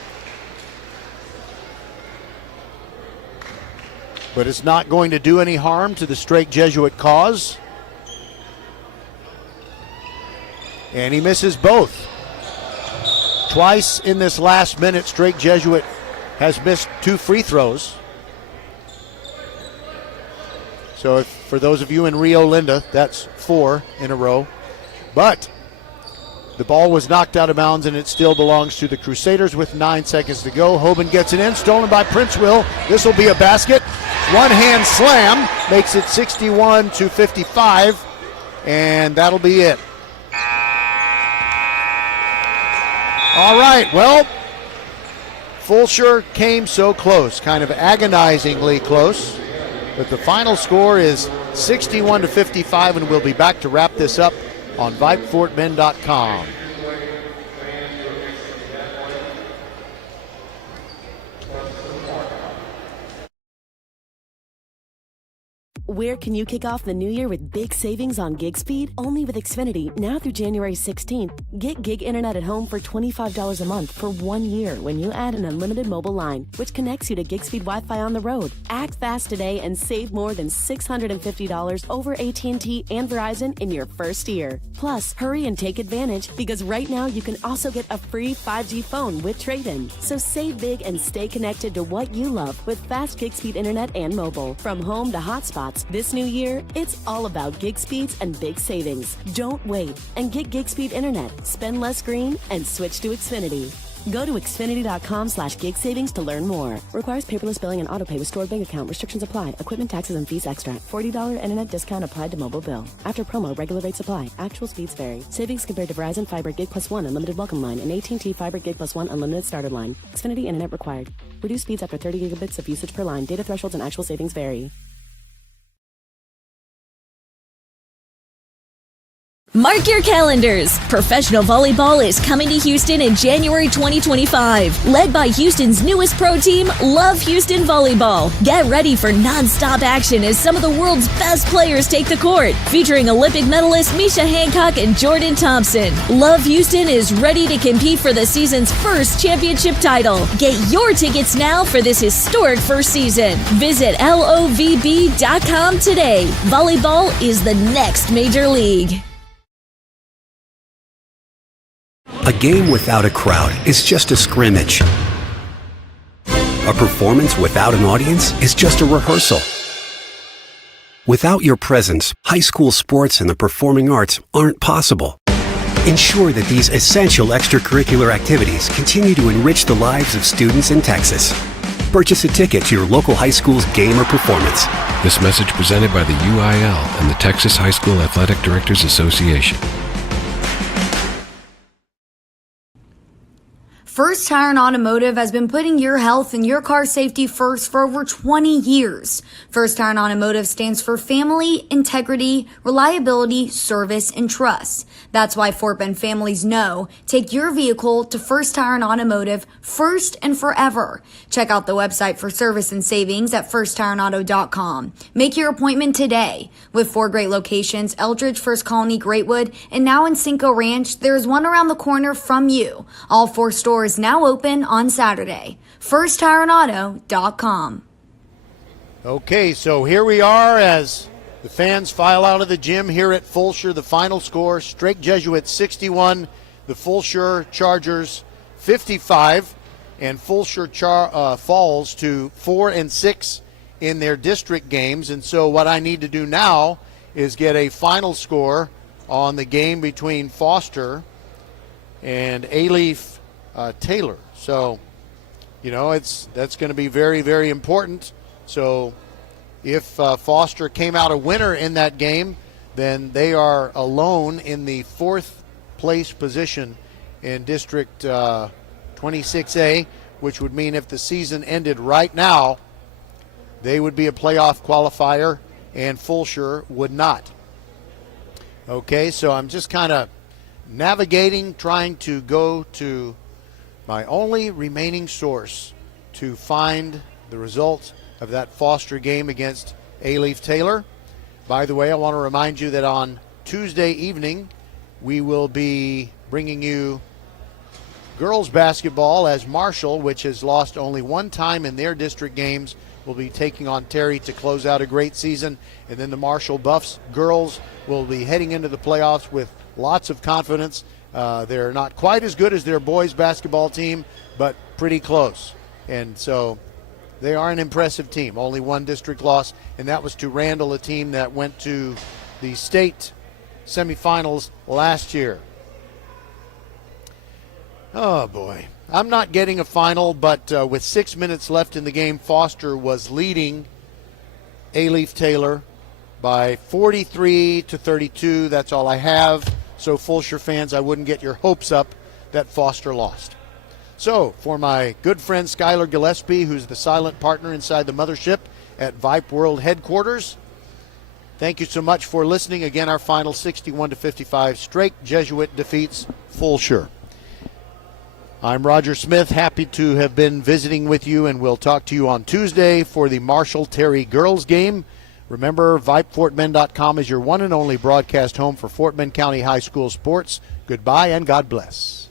But it's not going to do any harm to the Strake Jesuit cause. And he misses both. Twice in this last minute, Strake Jesuit has missed 2 free throws. So for those of you in Rio Linda, that's 4 in a row. But the ball was knocked out of bounds and it still belongs to the Crusaders with 9 seconds to go. Hoban gets it in, stolen by Princeville. This will be a basket. One-hand slam makes it 61-55, and that'll be it. All right, well, Fulshear came so close, kind of agonizingly close. But the final score is 61-55, and we'll be back to wrap this up on VypeFortBend.com. Where can you kick off the new year with big savings on gig speed? Only with Xfinity, now through January 16th. Get gig internet at home for $25 a month for 1 year when you add an unlimited mobile line, which connects you to gig speed Wi-Fi on the road. Act fast today and save more than $650 over AT&T and Verizon in your first year. Plus, hurry and take advantage because right now you can also get a free 5G phone with trade-in. So save big and stay connected to what you love with fast gig speed internet and mobile. From home to hotspots, this new year, it's all about gig speeds and big savings. Don't wait and get gig speed internet. Spend less green and switch to Xfinity. Go to Xfinity.com/gig savings to learn more. Requires paperless billing and autopay with stored bank account. Restrictions apply. Equipment, taxes, and fees extra. $40 internet discount applied to mobile bill. After promo, regular rates apply. Actual speeds vary. Savings compared to Verizon Fiber Gig Plus 1 Unlimited Welcome Line and AT&T Fiber Gig Plus 1 Unlimited Starter Line. Xfinity internet required. Reduced speeds after 30 gigabits of usage per line. Data thresholds and actual savings vary. Mark your calendars. Professional volleyball is coming to Houston in January 2025. Led by Houston's newest pro team, Love Houston Volleyball. Get ready for non-stop action as some of the world's best players take the court. Featuring Olympic medalists Misha Hancock and Jordan Thompson. Love Houston is ready to compete for the season's first championship title. Get your tickets now for this historic first season. Visit lovb.com today. Volleyball is the next major league. A game without a crowd is just a scrimmage. A performance without an audience is just a rehearsal. Without your presence, high school sports and the performing arts aren't possible. Ensure that these essential extracurricular activities continue to enrich the lives of students in Texas. Purchase a ticket to your local high school's game or performance. This message presented by the UIL and the Texas High School Athletic Directors Association. First Tire and Automotive has been putting your health and your car safety first for over 20 years. First Tire and Automotive stands for family, integrity, reliability, service, and trust. That's why Fort Bend families know take your vehicle to First Tire and Automotive first and forever. Check out the website for service and savings at firsttireandauto.com. Make your appointment today. With 4 great locations, Eldridge, First Colony, Greatwood, and now in Cinco Ranch, there's one around the corner from you. All 4 stores now open on Saturday. FirstTireandAuto.com. Okay, so here we are as the fans file out of the gym here at Fulshear. The final score, Strake Jesuit 61, the Fulshear Chargers 55, and Fulshear falls to 4-6 in their district games. And so what I need to do now is get a final score on the game between Foster and A-Leaf Taylor. So, that's going to be very, very important. So if Foster came out a winner in that game, then they are alone in the 4th place position in District 26A, which would mean if the season ended right now, they would be a playoff qualifier and Fulshear would not. Okay, so I'm just kind of navigating, trying to go to my only remaining source to find the result of that Foster game against A-Leaf Taylor. By the way, I want to remind you that on Tuesday evening, we will be bringing you girls basketball as Marshall, which has lost only one time in their district games, will be taking on Terry to close out a great season. And then the Marshall Buffs girls will be heading into the playoffs with lots of confidence. They're not quite as good as their boys basketball team, but pretty close. And so they are an impressive team. Only one district loss, and that was to Randall, a team that went to the state semifinals last year. Oh, boy. I'm not getting a final, but with 6 minutes left in the game, Foster was leading A-Leaf Taylor by 43-32. That's all I have. So, Fulshear fans, I wouldn't get your hopes up that Foster lost. So, for my good friend Skylar Gillespie, who's the silent partner inside the mothership at Vype World Headquarters, thank you so much for listening. Again, our final 61-55. Strake Jesuit defeats Fulshear. I'm Roger Smith, happy to have been visiting with you, and we'll talk to you on Tuesday for the Marshall-Terry girls game. Remember, VypeFortBend.com is your one and only broadcast home for Fort Bend County High School sports. Goodbye and God bless.